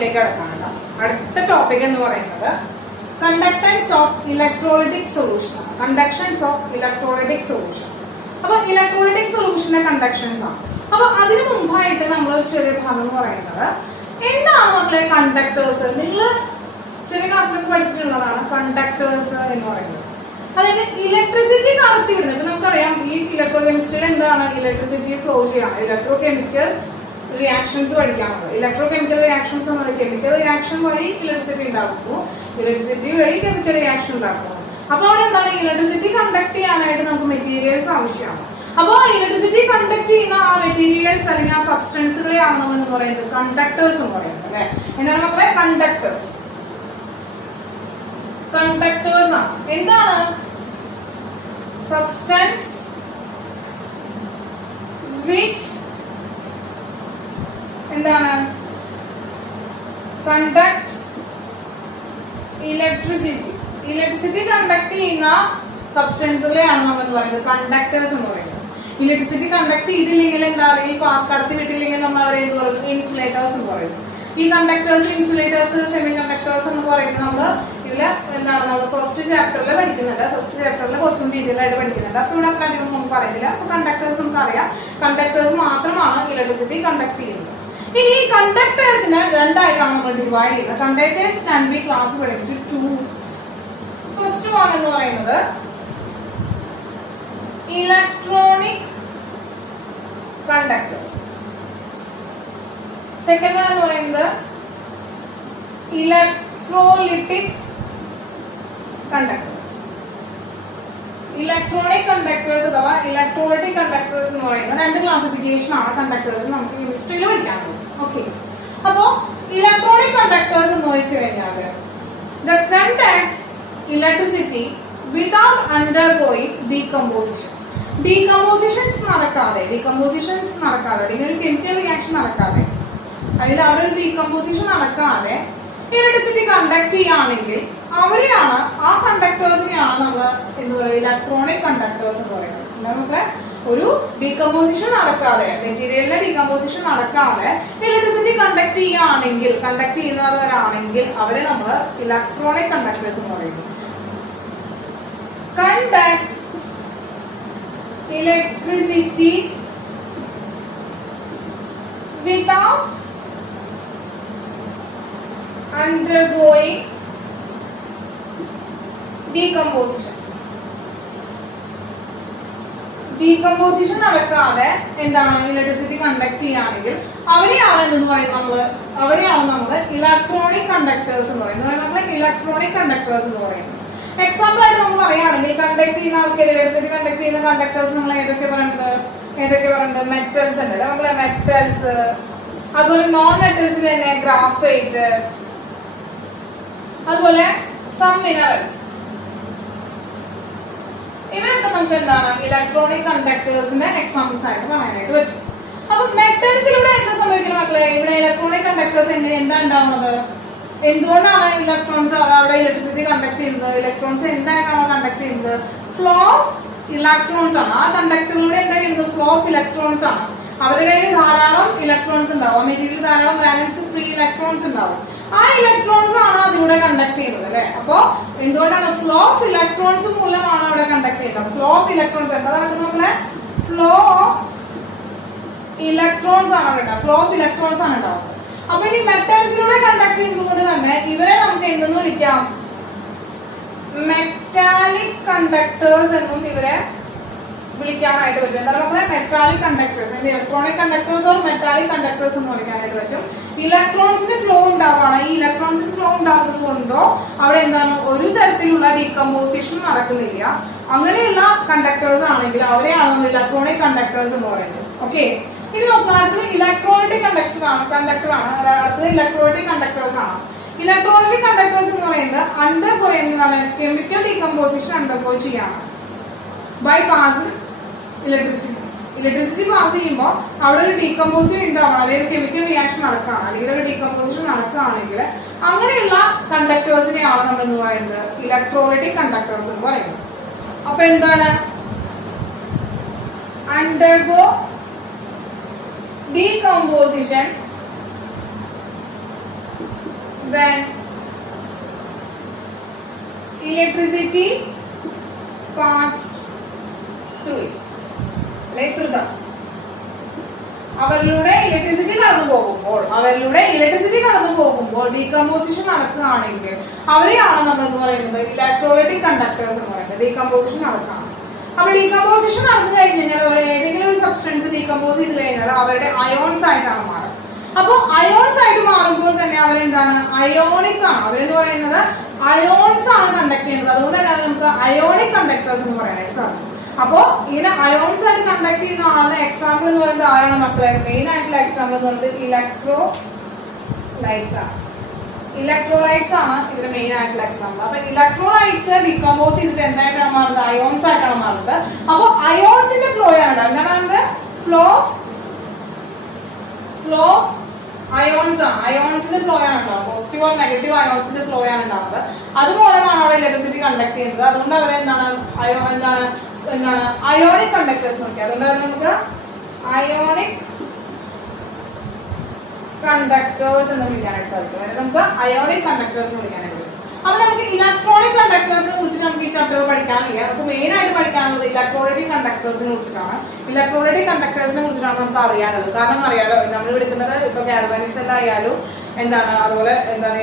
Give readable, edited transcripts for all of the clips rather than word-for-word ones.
ടോപ്പിക്കിലേക്ക് കിടക്കാനുണ്ട്. അടുത്ത ടോപ്പിക് എന്ന് പറയുന്നത് conductance of electrolytic solution. Conductions of electrolytic solution. അപ്പൊ ഇലക്ട്രോലൈറ്റിക് സൊല്യൂഷന്റെ കണ്ടക്ഷൻസ് ആണ്. അപ്പൊ അതിനു മുമ്പായിട്ട് നമ്മൾ ചെറിയ ഭാഗം എന്ന് പറയുന്നത് എന്താണ് നമ്മളെ കണ്ടക്ടേഴ്സ്. നിങ്ങൾ ചെറിയ ക്ലാസ്സിലൊക്കെ പഠിച്ചിട്ടുള്ളതാണ് കണ്ടക്ടേഴ്സ് എന്ന് പറയുന്നത്. അതായത് ഇലക്ട്രിസിറ്റി കടത്തിവിടുന്നത്. ഇപ്പൊ നമുക്കറിയാം ഈ ഇലക്ട്രോ കെമിസ്ട്രിയിൽ എന്താണ് ഇലക്ട്രിസിറ്റി ഫ്ലോ ചെയ്യണം. ഇലക്ട്രോ കെമിക്കൽ റിയാക്ഷൻസ് പഠിക്കാനുള്ളത്. ഇലക്ട്രോ കെമിക്കൽ റിയാക്ഷൻസ് എന്ന് പറയുന്നത് കെമിക്കൽ റിയാക്ഷൻ വഴി ഇലക്ട്രിസിറ്റി ഉണ്ടാക്കുന്നു, ഇലക്ട്രിസിറ്റി വഴി കെമിക്കൽ റിയാക്ഷൻ ഉണ്ടാക്കുന്നു. അപ്പൊ അവിടെ എന്താണ് ഇലക്ട്രിസിറ്റി കണ്ടക്ട് ചെയ്യാനായിട്ട് നമുക്ക് മെറ്റീരിയൽസ് ആവശ്യമാണ്. അപ്പൊ ഇലക്ട്രിസിറ്റി കണ്ടക്ട് ചെയ്യുന്ന ആ മെറ്റീരിയൽസ് അല്ലെങ്കിൽ ആ സബ്സ്റ്റൻസുകളെയാണ് നമ്മൾ എന്ന് പറയുന്നത് കണ്ടക്ടേഴ്സ് എന്ന് പറയുന്നത് അല്ലെ. എന്താണ് മക്കളെ കണ്ടക്ടേഴ്സ്. കണ്ടക്ടേഴ്സ് ആണ്. എന്താണ് സബ്സ്റ്റൻസ് വിച്ച് എന്താണ് കണ്ടക്ട് ഇലക്ട്രിസിറ്റി. ഇലക്ട്രിസിറ്റി കണ്ടക്ട് ചെയ്യുന്ന സബ്സ്റ്റൻസുകളെയാണ് നമ്മൾ എന്ന് പറയുന്നത് കണ്ടക്ടേഴ്സ് എന്ന് പറയുന്നത്. ഇലക്ട്രിസിറ്റി കണ്ടക്ട് ചെയ്തില്ലെങ്കിൽ എന്താ പറയുക പാസ് കടത്തി വിട്ടില്ലെങ്കിൽ നമ്മൾ അവരെ എന്ത് പറയുന്നത് ഇൻസുലേറ്റേഴ്സ് എന്ന് പറയുന്നത്. ഈ കണ്ടക്ടേഴ്സ് ഇൻസുലേറ്റേഴ്സ് സെമി കണ്ടക്ടേഴ്സ് എന്ന് പറയുന്നത് നമ്മൾ ഇതില് എന്താണ് നമ്മൾ ഫസ്റ്റ് ചാപ്റ്ററിൽ പഠിക്കുന്നുണ്ട്. ഫസ്റ്റ് ചാപ്റ്ററിൽ കുറച്ചും ഡീറ്റെയിൽ ആയിട്ട് പഠിക്കുന്നുണ്ട്. അപ്പൊ ഇവിടെ അധികം നമുക്ക് പറയുന്നില്ല. അപ്പൊ കണ്ടക്ടേഴ്സ് നമുക്കറിയാം. കണ്ടക്ടേഴ്സ് മാത്രമാണ് ഇലക്ട്രിസിറ്റി കണ്ടക്ട് ചെയ്യുന്നത്. ഇനി ഈ കണ്ടക്ടേഴ്സിന് രണ്ടായിട്ടാണ് നമ്മൾ ഡിവൈഡ് ചെയ്യുന്നത്. Conductors can be classified into two. First one എന്ന് പറയുന്നത് ഇലക്ട്രോണിക് കണ്ടക്ടേഴ്സ്. സെക്കൻഡ് വൺ എന്ന് പറയുന്നത് ഇലക്ട്രോലൈറ്റിക് കണ്ടക്ടേഴ്സ്. ഇലക്ട്രോണിക് കണ്ടക്ടേഴ്സ് അഥവാ ഇലക്ട്രോലൈറ്റിക് കണ്ടക്ടേഴ്സ് എന്ന് പറയുന്നത് രണ്ട് ക്ലാസിഫിക്കേഷൻ ആണ് കണ്ടക്ടേഴ്സ് നമുക്ക് കെമിസ്ട്രിയിൽ പഠിക്കാനുള്ളത്. ഓക്കെ. അപ്പോ ഇലക്ട്രോണിക് കണ്ടക്ടേഴ്സ് എന്ന് ചോദിച്ചു കഴിഞ്ഞാല് the conduct electricity without undergoing decomposition. Decompositions നടക്കാതെ അല്ലെങ്കിൽ ഒരു കെമിക്കൽ റിയാക്ഷൻ നടക്കാതെ അതിൽ അവിടെ ഒരു ഡീകമ്പോസിഷൻ നടക്കാതെ ഇലക്ട്രിസിറ്റി കണ്ടക്ട് ചെയ്യുകയാണെങ്കിൽ അവരെയാണ് ആ കണ്ടക്ടേഴ്സിനെയാണ് നമ്മൾ എന്ത് പറയുക ഇലക്ട്രോണിക് കണ്ടക്ടേഴ്സ് എന്ന് പറയുന്നത്. നമുക്ക് ഒരു ഡീകമ്പോസിഷൻ നടക്കാതെ മെറ്റീരിയലിന്റെ ഡീകമ്പോസിഷൻ നടക്കാതെ ഇലക്ട്രിസിറ്റി കണ്ടക്ട് ചെയ്യുന്നവരാണെങ്കിൽ അവരെ നമ്മൾ ഇലക്ട്രോണിക് കണ്ടക്ടേഴ്സ് എന്ന് പറയുന്നു. Conduct electricity without undergoing decomposition. Decomposition നടക്കാതെ എന്താണ് ഇലക്ട്രിസിറ്റി കണ്ടക്ട് ചെയ്യുകയാണെങ്കിൽ അവരെയാണ് നമ്മൾ ഇലക്ട്രോണിക് കണ്ടക്ടേഴ്സ് എന്ന് പറയുന്നത്. ഇലക്ട്രോണിക് കണ്ടക്ടേഴ്സ് എന്ന് പറയുന്നത് എക്സാമ്പിൾ ആയിട്ട് നമ്മൾ പറയുകയാണെങ്കിൽ കണ്ടക്ട് ചെയ്യുന്ന ആൾക്കാർ ഇലക്ട്രിസിറ്റി കണ്ടക്ട് ചെയ്യുന്ന കണ്ടക്ടേഴ്സ് നമ്മൾ ഏതൊക്കെ പറയുന്നത് മെറ്റൽസ് ഉണ്ടല്ലോ. നമ്മളെ മെറ്റൽസ്, അതുപോലെ നോൺ മെറ്റൽസിൽ തന്നെ ഗ്രാഫൈറ്റ്, അതുപോലെ സം മിനറൽസ്, ഇവരൊക്കെ നമുക്ക് എന്താണ് ഇലക്ട്രോണിക് കണ്ടക്ടേഴ്സിന്റെ എക്സാമ്പിൾസ് ആയിട്ട് പറയാനായിട്ട് പറ്റും. അപ്പൊ മെറ്റൽസിലൂടെ എന്താ സംഭവിക്കുന്ന മക്കളെ, ഇവിടെ ഇലക്ട്രോണിക് കണ്ടക്ടേഴ്സ് എന്താ ഉണ്ടാവുന്നത്, എന്തുകൊണ്ടാണ് ഇലക്ട്രോൺസ് അവിടെ ഇലക്ട്രിസിറ്റി കണ്ടക്ട് ചെയ്യുന്നത്, ഇലക്ട്രോൺസ് എന്തായിട്ടാണോ കണ്ടക്ട് ചെയ്യുന്നത്, ഫ്ലോ ഓഫ് ഇലക്ട്രോൺസ് ആണ്. ആ കണ്ടക്ടറിലൂടെ എന്താ ചെയ്യുന്നത്, ഫ്ലോ ഓഫ് ഇലക്ട്രോൺസ് ആണ്. അവരുടെ കയ്യിൽ ധാരാളം ഇലക്ട്രോൺസ് ഉണ്ടാവും, മെറ്റീരിയൽ ധാരാളം വാലൻസ് ഫ്രീ ഇലക്ട്രോൺസ് ഉണ്ടാവും. ആ ഇലക്ട്രോൺസ് ആണ് അതിലൂടെ കണ്ടക്ട് ചെയ്യുന്നത് അല്ലെ. അപ്പോ എന്തുകൊണ്ടാണ് ഫ്ലോ ഓഫ് ഇലക്ട്രോൺസ് മൂലമാണ് അവിടെ കണ്ടക്ട് ചെയ്യുന്നത്. ഫ്ലോ ഓഫ് ഇലക്ട്രോൺസ് എന്താ നടക്കുന്നത്, നമ്മളെ ഫ്ലോ ഓഫ് ഇലക്ട്രോൺസ് ആണ് അവിടെ ഉണ്ടാവുക. ഫ്ലോ ഓഫ് ഇലക്ട്രോൺസ് ആണ് ഉണ്ടാവുക. അപ്പൊ ഇനി മെറ്റൽസിലൂടെ കണ്ടക്ട് ചെയ്യുന്നതുകൊണ്ട് തന്നെ ഇവരെ നമുക്ക് എന്തെന്ന് വിളിക്കാം, മെറ്റാലിക് കണ്ടക്ടേഴ്സ് എന്നും ഇവരെ വിളിക്കാനായിട്ട് പറ്റും. എന്താണ് നമ്മളെ metallic conductors, electronic conductors or metallic conductors എന്ന് വിളിക്കാനായിട്ട് പറ്റും. ഇലക്ട്രോൺസിന് ഫ്ലോ ഉണ്ടാവുകയാണ്. ഈ ഇലക്ട്രോൺസിന് ഫ്ലോ ഉണ്ടാകുന്നത് കൊണ്ടോ അവിടെ എന്താണ് ഒരു തരത്തിലുള്ള ഡീകമ്പോസിഷൻ നടക്കുന്നില്ല. അങ്ങനെയുള്ള കണ്ടക്ടേഴ്സ് ആണെങ്കിൽ അവരെയാണ് നമ്മൾ ഇലക്ട്രോണിക് കണ്ടക്ടേഴ്സ് എന്ന് പറയുന്നത്. ഓക്കെ. ഇനി നോക്കുക, അടുത്തത് ഇലക്ട്രോലൈറ്റിക് കണ്ടക്ടറാണ്. അടുത്തത് ഇലക്ട്രോലൈറ്റിക് കണ്ടക്ടേഴ്സ് ആണ്. ഇലക്ട്രോലൈറ്റിക് കണ്ടക്ടേഴ്സ് എന്ന് പറയുന്നത് അണ്ടർഗോ എന്താണ് കെമിക്കൽ ഡീകമ്പോസിഷൻ അണ്ടർഗോ ചെയ്യാണ് ബൈ പാസ് ഇലക്ട്രിസിറ്റി പാസ് ചെയ്യുമ്പോൾ അവിടെ ഒരു ഡീകമ്പോസിഷൻ ഉണ്ടാവണം, അല്ലെങ്കിൽ കെമിക്കൽ റിയാക്ഷൻ നടക്കുകയാണ്, അല്ലെങ്കിൽ ഒരു ഡീകമ്പോസിഷൻ നടക്കുകയാണെങ്കിൽ അങ്ങനെയുള്ള കണ്ടക്ടേഴ്സിനെയാണ് നമ്മൾ എന്ന് പറയുന്നത് ഇലക്ട്രോലൈറ്റിക് കണ്ടക്ടേഴ്സ് എന്ന് പറയുന്നത്. അപ്പൊ എന്താണ് when electricity passed through it, like through the അവരിലൂടെ ഇലക്ട്രിസിറ്റി കടന്നു പോകുമ്പോൾ ഡീകമ്പോസിഷൻ നടക്കുകയാണെങ്കിൽ അവരെയാണ് നമ്മൾ എന്ന് പറയുന്നത് ഇലക്ട്രോലൈറ്റിക് കണ്ടക്ടേഴ്സ് എന്ന് പറയുന്നത്. ഡീകമ്പോസിഷൻ നടക്കുകയാണ്. അപ്പൊ ഡീകമ്പോസിഷൻ നടന്നു കഴിഞ്ഞ് കഴിഞ്ഞാൽ ഏതെങ്കിലും ഒരു സബ്സ്റ്റൻസ് ഡീകമ്പോസ് ചെയ്ത് കഴിഞ്ഞാൽ അവരുടെ അയോൺസ് ആയിട്ടാണ് മാറുക. അപ്പൊ അയോൺസ് ആയിട്ട് മാറുമ്പോൾ തന്നെ അവരെന്താണ്, അയോണിക് ആണ്. അവരെന്ന് പറയുന്നത് അയോൺസ് ആണ് കണ്ടക്ട് ചെയ്യുന്നത്. അതുകൊണ്ട് തന്നെ നമുക്ക് അയോണിക് കണ്ടക്ടേഴ്സ് എന്ന് പറയാനായിട്ട് സാധിക്കും. അപ്പോ ഇങ്ങനെ അയോൺസ് ആയിട്ട് കണ്ടക്ട് ചെയ്യുന്ന ആളുടെ എക്സാമ്പിൾ എന്ന് പറയുന്നത് ആരാണ് മക്കളെ? മെയിൻ ആയിട്ടുള്ള എക്സാമ്പിൾ എന്ന് പറയുന്നത് ഇലക്ട്രോലൈറ്റ്സ് ആണ്. ഇലക്ട്രോലൈറ്റ്സ് ആണ് ഇതിന്റെ മെയിൻ ആയിട്ടുള്ള എക്സാമ്പിൾ. അപ്പൊ ഇലക്ട്രോലൈറ്റ്സ് ഡീകമ്പോസ് ചെയ്തിട്ട് എന്തായിട്ടാണ് മാറുന്നത്? അയോൺസ് ആയിട്ടാണ് മാറുന്നത്. അപ്പൊ അയോൺസിന്റെ ഫ്ലോ ആണ് എന്താണ്? ഫ്ലോ ഓഫ് അയോൺസ് ആണ്. അയോൺസിന്റെ ഫ്ലോ ആണ് ഉണ്ടാവുക. പോസിറ്റീവ് ഓർ നെഗറ്റീവ് അയോൺസിന്റെ ഫ്ലോ ആണ് ഉണ്ടാവുന്നത്. അതുമൂലമാണ് അവിടെ ഇലക്ട്രിസിറ്റി കണ്ടക്ട് ചെയ്യുന്നത്. അതുകൊണ്ട് അവരെന്താണ് അയോണിക് കണ്ടക്ടേഴ്സ് നോക്കിയാൽ അതുകൊണ്ട് നമുക്ക് അയോണിക് കണ്ടക്ടേഴ്സ് എന്ന് വിളിക്കാനായിട്ട് സാധിക്കും. അതായത് നമുക്ക് അയോണിക് കണ്ടക്ടേഴ്സ് എന്ന് വിളിക്കാനായിട്ട്. അപ്പൊ നമുക്ക് ഇലക്ട്രോണിക് കണ്ടക്ടേഴ്സിനെ കുറിച്ച് നമുക്ക് ഈ ചാപ്റ്റർ പഠിക്കാനില്ല. നമുക്ക് മെയിൻ ആയിട്ട് പഠിക്കാനുള്ളത് ഇലക്ട്രോലൈറ്റിക് കണ്ടക്ടേഴ്സിനെ കുറിച്ചിട്ടാണ്. ഇലക്ട്രോലൈറ്റിക് കണ്ടക്ടേഴ്സിനെ കുറിച്ചിട്ടാണ് നമുക്ക് അറിയാനുള്ളത്. കാരണം അറിയാലോ, നമ്മൾ എടുക്കുന്നത് ഇപ്പൊ ഗാൽവാനിക് സെൽ ആയാലും അതുപോലെ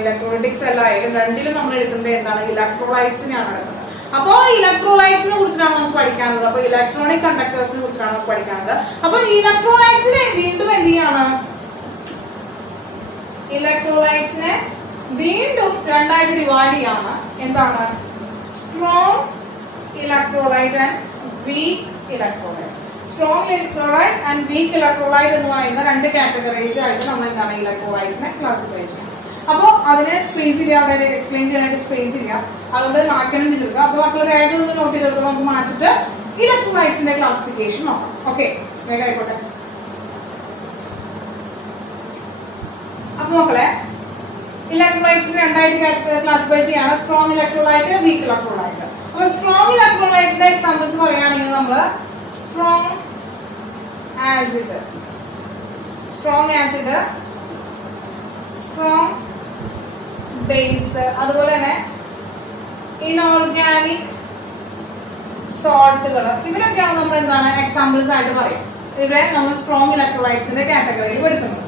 ഇലക്ട്രോലൈറ്റിക് സെൽ ആയാലും രണ്ടിലും നമ്മൾ എടുക്കുന്നത് ഇലക്ട്രോലൈറ്റ്സിനെയാണ് എടുക്കുന്നത്. അപ്പോ ഇലക്ട്രോലൈറ്റ്സിനെ കുറിച്ചിട്ടാണ് നമുക്ക് പഠിക്കാനുള്ളത്. അപ്പൊ ഇലക്ട്രോണിക് കണ്ടക്ടേഴ്സിനെ കുറിച്ചിട്ടാണ് നമുക്ക് പഠിക്കാനുള്ളത്. അപ്പൊ ഇലക്ട്രോലൈറ്റ്സിനെ വീണ്ടും എന്ത് ചെയ്യാണ്? ഇലക്ട്രോലൈറ്റ്സിനെ വീണ്ടും രണ്ടായിട്ട് ഡിവൈഡ് ചെയ്യാണ്. എന്താണ്? Strong electrolyte and week electrolyte. Strong electrolyte and week electrolyte എന്ന് പറയുന്ന രണ്ട് കാറ്റഗറീസ് ആയിട്ട് നമ്മൾ ഇലക്ട്രോലൈറ്റ്സിനെ ക്ലാസിഫൈ ചെയ്യണം. അപ്പൊ അതിനെ സ്പേസ് ഇല്ല, അവിടെ എക്സ്പ്ലെയിൻ ചെയ്യാനായിട്ട് സ്പേസ് ഇല്ല. അതുകൊണ്ട് മാറ്റണം ചെയ്തെടുക്കുക. അപ്പൊ മക്കൾ വേഗം ഒന്ന് നോട്ട് ചെയ്തെടുക്കുക. നമുക്ക് മാറ്റിട്ട് ഇലക്ട്രോലൈറ്റ്സിന്റെ ക്ലാസിഫിക്കേഷൻ നോക്കാം. ഓക്കെ, വേഗം ആയിക്കോട്ടെ. അപ്പൊ മക്കളെ ഇലക്ട്രോലൈറ്റ്സിനെ രണ്ടായിട്ട് ക്ലാസിഫൈ ചെയ്യാണ്. Strong electrolyte, week electrolyte. അപ്പൊ സ്ട്രോങ് ഇലക്ട്രോലൈറ്റിന്റെ എക്സാമ്പിൾസ് പറയുകയാണെങ്കിൽ നമ്മള് സ്ട്രോങ് ആസിഡ്, സ്ട്രോങ് ബേസ്, അതുപോലെ തന്നെ ഇനോർഗാനിക് സോൾട്ടുകൾ, ഇതിനൊക്കെയാണ് നമ്മൾ എക്സാമ്പിൾസ് ആയിട്ട് പറയും. ഇവിടെ നമ്മൾ സ്ട്രോങ് ഇലക്ട്രോലൈറ്റ്സിന്റെ കാറ്റഗറിയിൽ എടുക്കുന്നത്.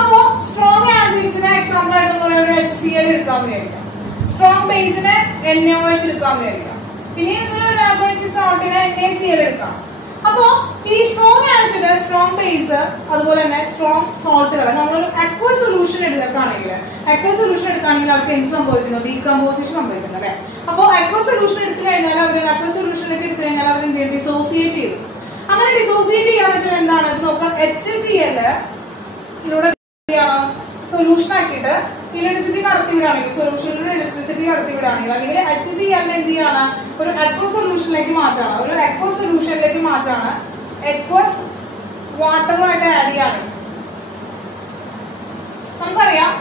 അപ്പോ സ്ട്രോങ് ആസിഡ്സിനെ എക്സാമ്പിൾ ആയിട്ട് നമ്മൾ HCl എടുക്കാമെന്ന് വിചാരിക്കാം. സ്ട്രോങ് ബേസിനെ NaOH എടുക്കാമെന്ന് വിചാരിക്കാം. ഇനി ഇനോർഗാനിക് സോൾട്ടിനെ NaCl എടുക്കാം. അപ്പോ ഈ സ്ട്രോങ് ആസിഡ്, സ്ട്രോങ് ബേസ്, അതുപോലെ തന്നെ സ്ട്രോങ് സോൾട്ടുകൾ നമ്മൾ അക്വ സൊല്യൂഷൻ എടുക്കുകയാണെങ്കിൽ അവർക്ക് എന്ത് സംഭവിക്കുന്നു? ഡീകമ്പോസിഷൻ സംഭവിക്കുന്നു അല്ലെ. അപ്പൊ അക്വ സൊല്യൂഷൻ എടുത്തു കഴിഞ്ഞാൽ അവർ ഡിസോസിയേറ്റ് ചെയ്തു. അങ്ങനെ ഡിസോസിയേറ്റ് ചെയ്യാൻ പറ്റുന്ന എന്താണ് നോക്കാം. HCl ഇതിലൂടെ സൊല്യൂഷൻ ആക്കിയിട്ട് ഇലക്ട്രിസിറ്റി കടത്തിവിടുകയാണെങ്കിൽ, സൊല്യൂഷനിലൂടെ ഇലക്ട്രിസിറ്റി കടത്തിവിടുകയാണെങ്കിൽ, അല്ലെങ്കിൽ HCl എന്ത് ചെയ്യാണ്? ഒരു അക്വ സൊല്യൂഷനിലേക്ക് മാറ്റാണ്. അക്വസ് വാട്ടറുമായിട്ട് ആഡ് ചെയ്യാണ്. നമുക്കറിയാം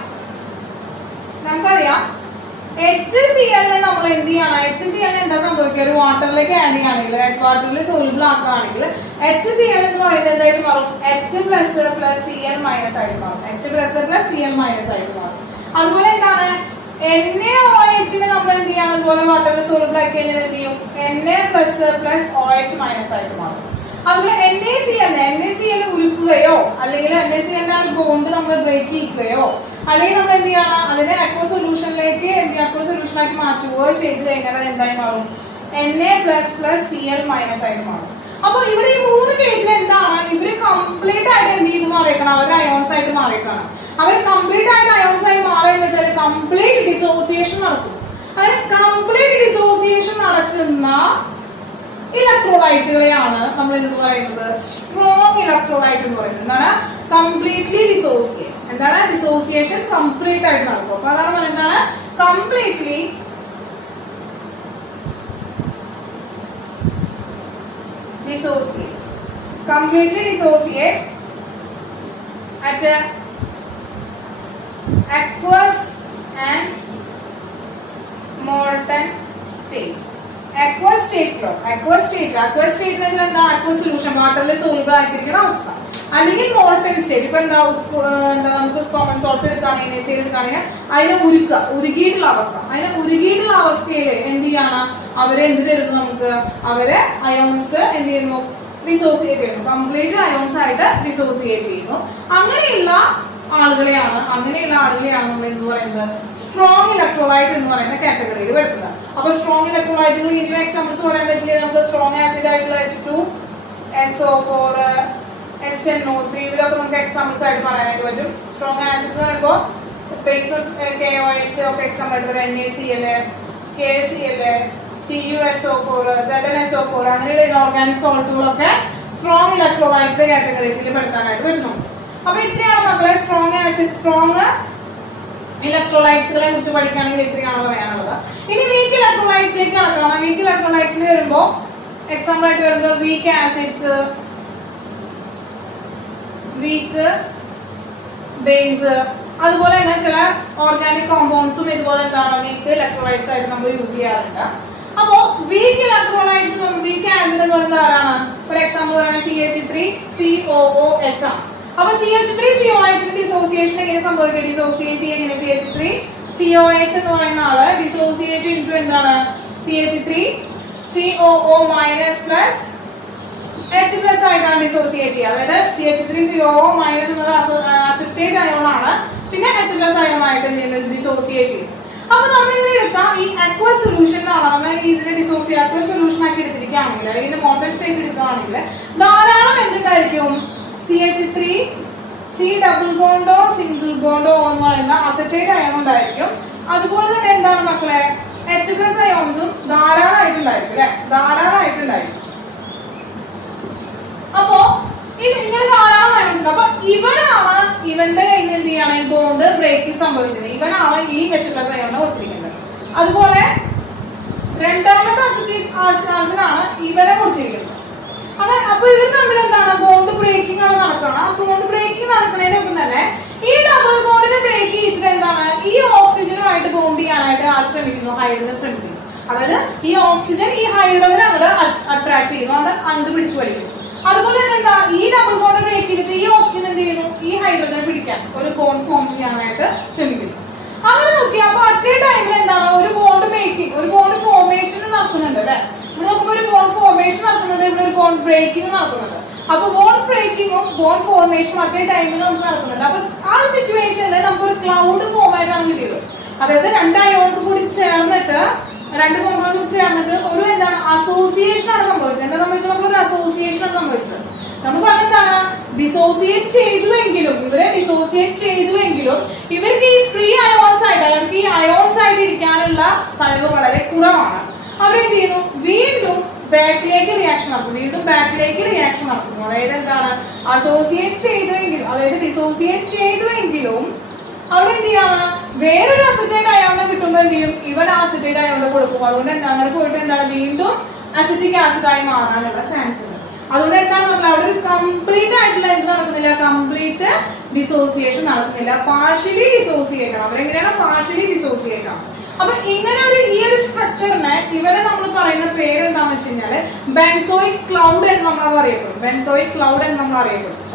HCl നമ്മൾ എന്ത് ചെയ്യണം? HCl എന്താ സംഭവിക്കുക? ഒരു വാട്ടറിലേക്ക് ആഡ് ചെയ്യുകയാണെങ്കിൽ, വാട്ടറിൽ സോൾബിൾ ആക്കുകയാണെങ്കിൽ HCl എന്ന് പറയുന്നത് എന്തായിട്ട് മാറും? H++ Cl- ആയിട്ട് മാറും. H++ Cl- ആയിട്ട് മാറും. അതുപോലെ എന്താണ്? NaOH നമ്മൾ എന്ത് ചെയ്യണം? അതുപോലെ വാട്ടറിൽ സോൾബിൾ ആക്കി കഴിഞ്ഞാൽ എന്ത് ചെയ്യും? Na++OH- ആയിട്ട് മാറും. അതുപോലെ NaCl ഉരുക്കുകയോ അല്ലെങ്കിൽ NaCl ബോണ്ട് നമ്മൾ ബ്രേക്ക് ചെയ്യിക്കുകയോ അല്ലെങ്കിൽ നമ്മൾ എന്ത് ചെയ്യണം? അതിനെ അക്വ സൊല്യൂഷനിലേക്ക് ആക്കി മാറ്റുകയോ ചെയ്ത് കഴിഞ്ഞാൽ അത് എന്തായി മാറും? Na++Cl- ആയിട്ട് മാറും. അപ്പൊ ഇവിടെ ഈ മൂന്ന് കേസിൽ എന്താണ്? ഇവര് കംപ്ലീറ്റ് ആയിട്ട് എന്ത് ചെയ്ത് മാറിയേക്കണം? അവരുടെ അയോൺസ് ആയിട്ട് മാറിയേക്കണം. അവർ കംപ്ലീറ്റ് ആയിട്ട് അയോൺസ് ആയി മാറിയെന്ന് വെച്ചാൽ കംപ്ലീറ്റ് ഡിസോസിയേഷൻ നടക്കും. അങ്ങനെ കംപ്ലീറ്റ് ഡിസോസിയേഷൻ നടക്കുന്ന ഇലക്ട്രോലൈറ്റുകളെയാണ് നമ്മൾ എന്ന് പറയുന്നത് സ്ട്രോങ് ഇലക്ട്രോലൈറ്റ് എന്ന് പറയുന്നത്. എന്താണ്? Completely dissociate. എന്താണ്? ഡിസോസിയേഷൻ കംപ്ലീറ്റ് ആയിട്ട് നടക്കും. അപ്പൊ അതാണ് എന്താണ്? Completely dissociate at aqueous and molten state. aqueous state എന്ന് വെച്ചാൽ എന്താ? aqueous solution വാട്ടറിൽ സോൾബിൾ ആയിരിക്കുന്ന അവസ്ഥ. അല്ലെങ്കിൽ മോൾട്ടൻ സ്റ്റേറ്റ്. ഇപ്പൊ എന്താ നമുക്ക് കോമൺ സോൾട്ട് എടുക്കുകയാണെങ്കിൽ NaCl എടുക്കുകയാണെങ്കിൽ അതിനെ ഉരുകിയിട്ടുള്ള അവസ്ഥ. അതിനെ ഉരുകിയിട്ടുള്ള അവസ്ഥയിൽ എന്ത് ചെയ്യാണ് അവര് എന്ത് തരുന്നു നമുക്ക്? അവര് അയോൺസ് എന്ത് ചെയ്യുന്നു? ഡിസോസിയേറ്റ് ചെയ്യുന്നു. കംപ്ലീറ്റ് അയോൺസ് ആയിട്ട് ഡിസോസിയേറ്റ് ചെയ്യുന്നു. അങ്ങനെയുള്ള ആളുകളെയാണ് നമ്മൾ എന്ന് പറയുന്നത് സ്ട്രോങ് ഇലക്ട്രോലൈറ്റ് എന്ന് പറയുന്ന കാറ്റഗറിയിൽ വരുന്നത്. അപ്പൊ സ്ട്രോങ് ഇലക്ട്രോലൈറ്റുകൾ ഇനി എക്സാമ്പിൾസ് പറയാൻ പറ്റില്ല. നമുക്ക് സ്ട്രോങ് ആസിഡ് ആയിട്ടുള്ള H2, SO4, HNO3 ഇതിലൊക്കെ നമുക്ക് എക്സാമ്പിൾസ് ആയിട്ട് പറയാനായിട്ട് പറ്റും. സ്ട്രോങ് ആസിഡ് എന്ന് പറയുമ്പോൾ KOH ഒക്കെ എക്സാമ്പിൾ ആയിട്ട് പറയാം. NaCl, KCl, CuSO4, ZnSO4 അങ്ങനെയുള്ള ഇനോർഗാനിക് സോൾട്ടുകളൊക്കെ സ്ട്രോങ് ഇലക്ട്രോലൈറ്റ് കാറ്റഗറിയിൽ പെടുത്താനായിട്ട് പറ്റുന്നു. അപ്പൊ ഇത്രയാണ് മക്കളെ സ്ട്രോങ് ഇലക്ട്രോലൈറ്റ്സുകളെ കുറിച്ച് പഠിക്കുകയാണെങ്കിൽ ഇത്രയാണ് പറയാനുള്ളത്. ഇനി വീക്ക് ഇലക്ട്രോലൈറ്റ്സിലേക്ക് നടക്കണം. വീക്ക് ഇലക്ട്രോലൈറ്റ്സിൽ വരുമ്പോ എക്സാമ്പിൾ ആയിട്ട് വരുന്നത് വീക്ക് ആസിഡ്സ്, വീക്ക് ബേസ്, അതുപോലെ തന്നെ ചില ഓർഗാനിക് കോമ്പൗണ്ട്സും ഇതുപോലെ എന്താണ് വീക്ക് ഇലക്ട്രോലൈറ്റ്സ് ആയിട്ട് നമ്മൾ യൂസ് ചെയ്യാറുണ്ട്. അപ്പോ വീക്ക് ഇലക്ട്രോലൈറ്റ്സ് വീക്ക് ആസിഡ് എന്ന് പറയുന്നത് ആരാണ്? ഫോർ എക്സാമ്പിൾ പറയുന്നത് CH3COOH ആണ്. അപ്പൊ CH3COOH ഡിസോസിയേഷൻ എങ്ങനെ സംഭവിക്കുക? ഡിസോസിയേറ്റ് എങ്ങനെ? CH3COOH എന്ന് പറയുന്ന ആള് ഡിസോസിയേറ്റ് ഇൻടു എന്താണ്? CH3COO minus plus H plus ആയിട്ടാണ് ഡിസോസിയേറ്റ് ചെയ്യുക. അതായത് CH3COO മൈനസ് എന്നത് അസിറ്റേറ്റ് അയോൺ ആണ്. പിന്നെ H പ്ലസ് അയോൺ ആയിട്ട് ഡിസോസിയേറ്റ് ചെയ്യും. അപ്പൊ നമ്മൾ ഇതിനെ എടുക്കാം ഈ അക്വസ് സൊല്യൂഷൻ ആണ്. നമ്മൾ ഇതിന്റെ അക്വസ് സൊല്യൂഷൻ ആക്കി എടുത്തിരിക്കുകയാണെങ്കിൽ അല്ലെങ്കിൽ മോട്ടർ സ്റ്റേറ്റ് എടുക്കുകയാണെങ്കിൽ ധാരാളം എന്തുണ്ടായിരിക്കും? CH3 C ഡബിൾ ബോണ്ടോ സിംഗിൾ ബോണ്ടോ എന്ന് പറയുന്ന അസറ്റേറ്റ് അയോൺ ഉണ്ടായിരിക്കും. അതുപോലെ തന്നെ എന്താണ് മക്കളെ? H പ്ലസ് അയോൺസും ധാരാളമായിട്ടുണ്ടായിരിക്കും അല്ലെ? ധാരാളമായിട്ടുണ്ടായിരിക്കും. അപ്പോ ഇങ്ങനെ ധാരാളം അയോൺസ്. അപ്പൊ ഇവന്റെ കയ്യിൽ എന്ത് ചെയ്യാണ്? ഈ ബോണ്ട് ബ്രേക്കിംഗ് സംഭവിച്ചത്. ഇവനാണ് ഈ H പ്ലസ് അയോണിനെ കൊടുത്തിരിക്കുന്നത്. അതുപോലെ രണ്ടാമത്തെ ആസിഡാണ് ഇവനെ കൊടുത്തിരിക്കുന്നത്. അപ്പൊ ഇവർ തമ്മിൽ എന്താണ്? ബോണ്ട് ബ്രേക്കിംഗ് ആണ് നടക്കണം. ആ ബോണ്ട് ബ്രേക്കിംഗ് നടക്കുന്നതിനൊപ്പം തന്നെ ഈ ഡബിൾ ബോണ്ടിനെ ബ്രേക്ക് ചെയ്തിട്ട് എന്താണ്? ഈ ഓക്സിജനുമായിട്ട് ബോണ്ട് ചെയ്യാനായിട്ട് ആര് ശ്രമിക്കുന്നു? ഹൈഡ്രജൻ ശ്രമിക്കുന്നു. അതായത് ഈ ഓക്സിജൻ ഈ ഹൈഡ്രജൻ അങ്ങോട്ട് അട്രാക്ട് ചെയ്യുന്നു, അത് അങ്ങോട്ട് പിടിച്ചു വലിക്കും. അതുപോലെ തന്നെ എന്താ? ഈ ഡബിൾ ബോണ്ട് ബ്രേക്ക് ചെയ്തിട്ട് ഈ ഓക്സിജൻ എന്ത് ചെയ്യുന്നു? ഈ ഹൈഡ്രജനെ പിടിക്കാൻ ഒരു ബോണ്ട് ഫോം ചെയ്യാനായിട്ട് ശ്രമിക്കുന്നു. അങ്ങനെ നോക്കി അപ്പൊ അറ്റ് എ ടൈമിൽ എന്താണ്? ഒരു ബോണ്ട് മേക്കിംഗ്, ഒരു ബോണ്ട് ഫോർമേഷൻ നടക്കുന്നുണ്ട് അല്ലെ? ഇവിടെ നോക്കുമ്പോൾ ഒരു ബോണ്ട് ഫോർമേഷൻ നടക്കുന്നുണ്ട്, ഇവിടെ ഒരു ബോണ്ട് ബ്രേക്കിംഗ് നടക്കുന്നുണ്ട്. അപ്പൊ ബോണ്ട് ബ്രേക്കിങ്ങും ബോണ്ട് ഫോർമേഷനും അറ്റ് എ ടൈമിൽ നമുക്ക് നടക്കുന്നുണ്ട്. അപ്പൊ ആ സിറ്റുവേഷനിൽ നമുക്കൊരു ക്ലൗഡ് ഫോം ആയിട്ടാണ് കിട്ടിയത്. അതായത് രണ്ട് അയോൺസ് കൂടി ചേർന്നിട്ട് രണ്ട് കോമ്പൗണ്ട് കൂടി ചേർന്നിട്ട് ഒരു എന്താണ്? അസോസിയേഷൻ ആണ് സംഭവിച്ചത്. എന്താ സംഭവിച്ചത്? നമ്മളൊരു അസോസിയേഷൻ ആണ് സംഭവിച്ചത്. നമ്മൾ പറഞ്ഞെന്താണ്? ഡിസോസിയേറ്റ് ചെയ്തുവെങ്കിലും ഇവർക്ക് ഈ ഫ്രീ അയോൺസ് ആയിട്ട് അവർക്ക് ഈ അയോൺസ് ആയിട്ട് ഇരിക്കാനുള്ള കഴിവ് വളരെ കുറവാണ്. അവരെന്ത് ചെയ്യുന്നു? വീണ്ടും ബാക്കിലേക്ക് റിയാക്ഷൻ നടത്തുന്നു. അതായത് എന്താണ്? അസോസിയേറ്റ് ചെയ്തുവെങ്കിലും അവരെന്ത് ചെയ്യാണ്? വേറൊരു അസിറ്റേറ്റ് അയോണിനെ കിട്ടുമ്പോൾ എന്ത് ചെയ്യും? ഇവൻ അസിറ്റേറ്റ് അയോണിനെ കൊടുക്കും. അതുകൊണ്ട് അങ്ങനെ പോയിട്ട് എന്താണ്? വീണ്ടും അസിറ്റിക് ആസിഡായി മാറാനുള്ള ചാൻസ് ഉണ്ട്. അതുകൊണ്ട് എന്താണ് പറഞ്ഞത്? അവിടെ ഒരു കംപ്ലീറ്റ് ആയിട്ടുള്ള എന്ത് നടക്കുന്നില്ല? കംപ്ലീറ്റ് ഡിസോസിയേഷൻ നടക്കുന്നില്ല. പാർഷ്യലി ഡിസോസിയേറ്റ് ആണ്. അവരെങ്ങനെയാണ്? പാർഷ്യലി ഡിസോസിയേറ്റ് ആണ്. അപ്പൊ ഇങ്ങനെ ഈ ഒരു സ്ട്രക്ചറിനെ ഇവരെ നമ്മൾ പറയുന്ന പേര് എന്താണെന്ന് വെച്ച് കഴിഞ്ഞാല് ബെൻസോയിക് ക്ലൗഡ് എന്ന് നമ്മൾ അറിയപ്പെടും.